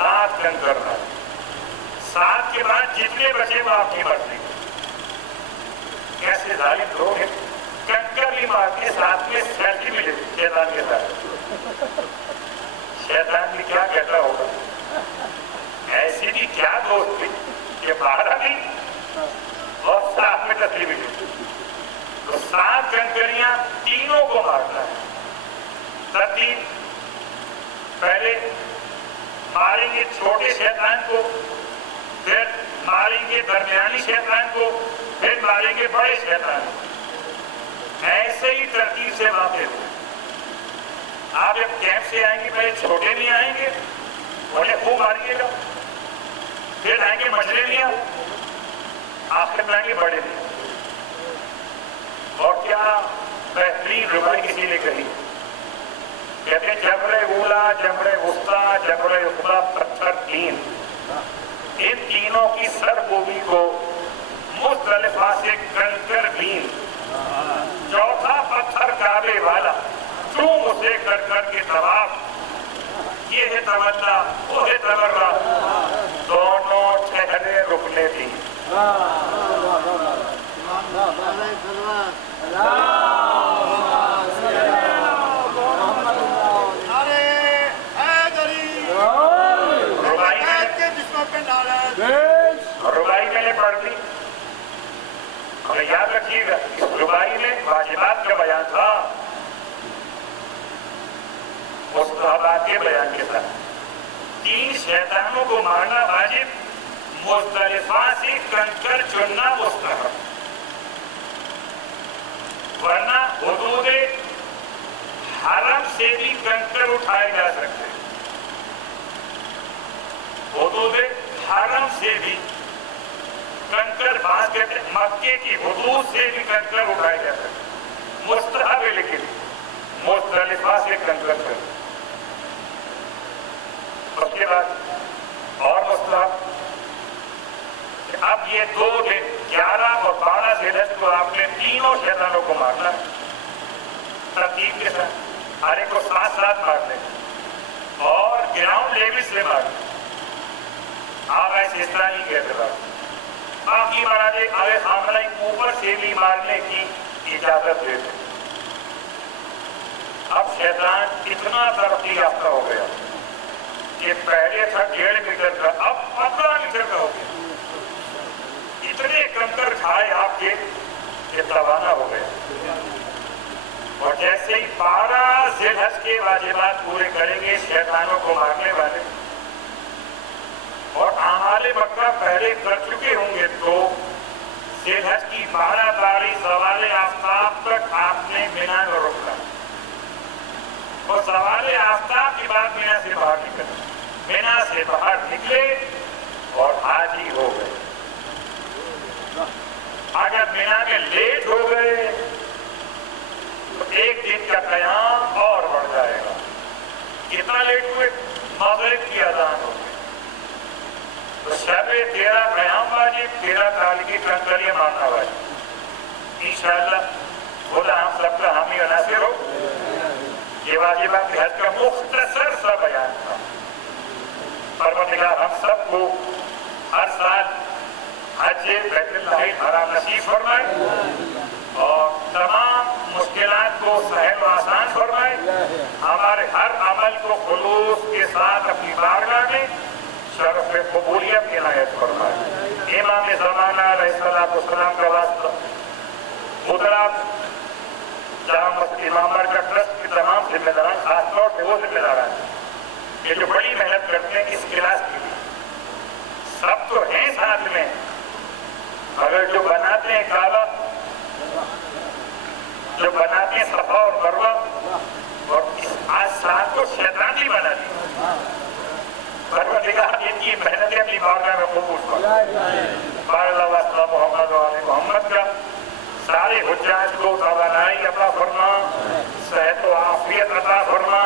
7 کنکر مارے، 7 کے بعد جتنے بچے وہ آپ کی مرضی۔ کیسے ظالم لوگ ہیں، کنکر بھی مارتے، ساتھ میں سیلفی بھی لیتے شیطان کے ساتھ۔ شیطان بھی کیا کہتا ہوگا، ایسی بھی کیا دوست تھی کہ مارا بھی اور ساتھ میں تسلیم بھی لیتے۔ تو 7 کنکریاں تینوں کو مارنا ہے۔ ترتیب، پہلے ماریں گے چھوٹے شیطان کو، پھر ماریں گے درمیانی شیطان کو، پھر ماریں گے بڑے شیطان کو۔ ایسے ہی ترتیب سے واقع ہو۔ آپ جب کیمپ سے آئیں گے پہلے چھوٹے نہیں آئیں گے، انہیں خوب ماریے گا، پھر آئیں گے مجھلے لیا، آخر میں آئیں گے بڑے لیا۔ اور کیا بہترین ربائی کسی نے کہی، کہتے ہیں جبر اولا، جبر وسطیٰ، جبر اخرى، پتھر 3، ان تینوں کی سرکوبی کو مزدلفہ سے کنکر بین، چوتھا پتھر کعبے والا، چوم اسے کر کر کے طواف، یہ ہے تمنا، وہ ہے تبرہ، دونوں ٹھہرے رکنے تھی۔ ربائی میں نے پڑھ دی، ہمیں یاد رکھیے گا، اس ربائی میں واجبات کا بیان تھا، مستحبات کے بیان کے ساتھ۔ 3 شیطانوں کو مارنا واجب، مزدلفہ سے کنکر چننا مستحب، ورنہ حدود حرم سے بھی کنکر اٹھائے جا سکتے، حدود حرم سے بھی کنکر، بعض کہتے ہیں مکے کی حدود سے بھی کنکر اٹھائے جا سکتے، مستحب ہے، لیکن مزدلفہ سے کنکر کر۔ اس کے بعد اور مستحب، اب یہ 2 دن 11 اور 12 ذی الحجہ کو آپ نے تینوں شیطانوں کو مارنا، ترتیب کے ساتھ ہر ایک کو 7 مار لیں اور گراؤنڈ لیول سے مارنا۔ آپ ایسے اس طرح نہیں کہتے بات، باقی مہاراجے آگے خامنہ اوپر سے بھی مارنے کی اجازت دیتے۔ اب شیطان اتنا ترقی یافتہ ہو گیا کہ پہلے تھا 1.5 میٹر کا، اب 15 میٹر کا ہو گیا۔ اتنے کنکر کھائے آپ کے کہ توانا ہو گئے۔ اور جیسے ہی 12 ذی الحجہ کے واجبات پورے کریں گے شیطانوں کو مارنے والے، اور اعمال مکہ پہلے کر چکے ہوں گے، تو ذی الحجہ کی 12 تاریخ زوال آفتاب تک آپ نے مینا میں رکنا، اور زوال آفتاب کے بعد مینا سے باہر نکلے، مینا سے باہر نکلے اور حاجی ہو گئے۔ اگر مینا میں لیٹ ہو گئے تو 1 دن کا قیام اور بڑھ جائے گا۔ کتنا لیٹ ہوئے، مغرب کی اذان ہو گئی، تو شب 13 قیام واجب، 13 تاریخ کی کنکریاں مارنا واجب۔ انشاءاللہ خدا ہم سب کا حامی و ناصر ہو۔ یہ واجبات حج کا مختصر سا بیان تھا۔ پروردگار ہم سب کو ہر سال حج بیت اللہ الحرام نصیب فرمائے اور تمام مشکلات کو سہل و آسان فرمائے، ہمارے ہر عمل کو خلوص کے ساتھ اپنی بارگاہ میں شرف قبولیت کی عنایت فرمائے۔ امام زمانہ علیہ السلام کا واسطہ حضرات جہاں مسجد امام کا ٹرسٹ کے تمام ذمہ داران، خاص طور سے وہ ذمہ داران یہ جو بڑی محنت کرتے ہیں اس کلاس کے لیے، سب تو ہیں ساتھ میں، مگر جو بناتے ہیں کعبہ، جو بناتے ہیں صفا اور مروہ، اور آج ساتھ کو شیطان بھی بنا دیا۔ پروردگار ان کی محنتیں اپنی بارگاہ میں قبول فرمائے۔ بار اللہ واسطہ محمد و آل محمد کا سارے حجاج کو توانائی عطا فرما، صحت و عافیت عطا فرما،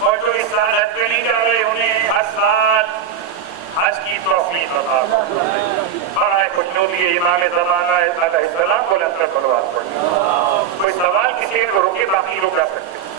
اور جو اس سال حج پہ نہیں جا رہے انہیں ہر سال حج کی توفیق عطا فرما۔ برائے خوشنودی امام زمانہ علیہ السلام کو لنگر صلوات پڑھیں۔ کوئی سوال کسی کو روکے، باقی لوگ کر سکتے ہیں۔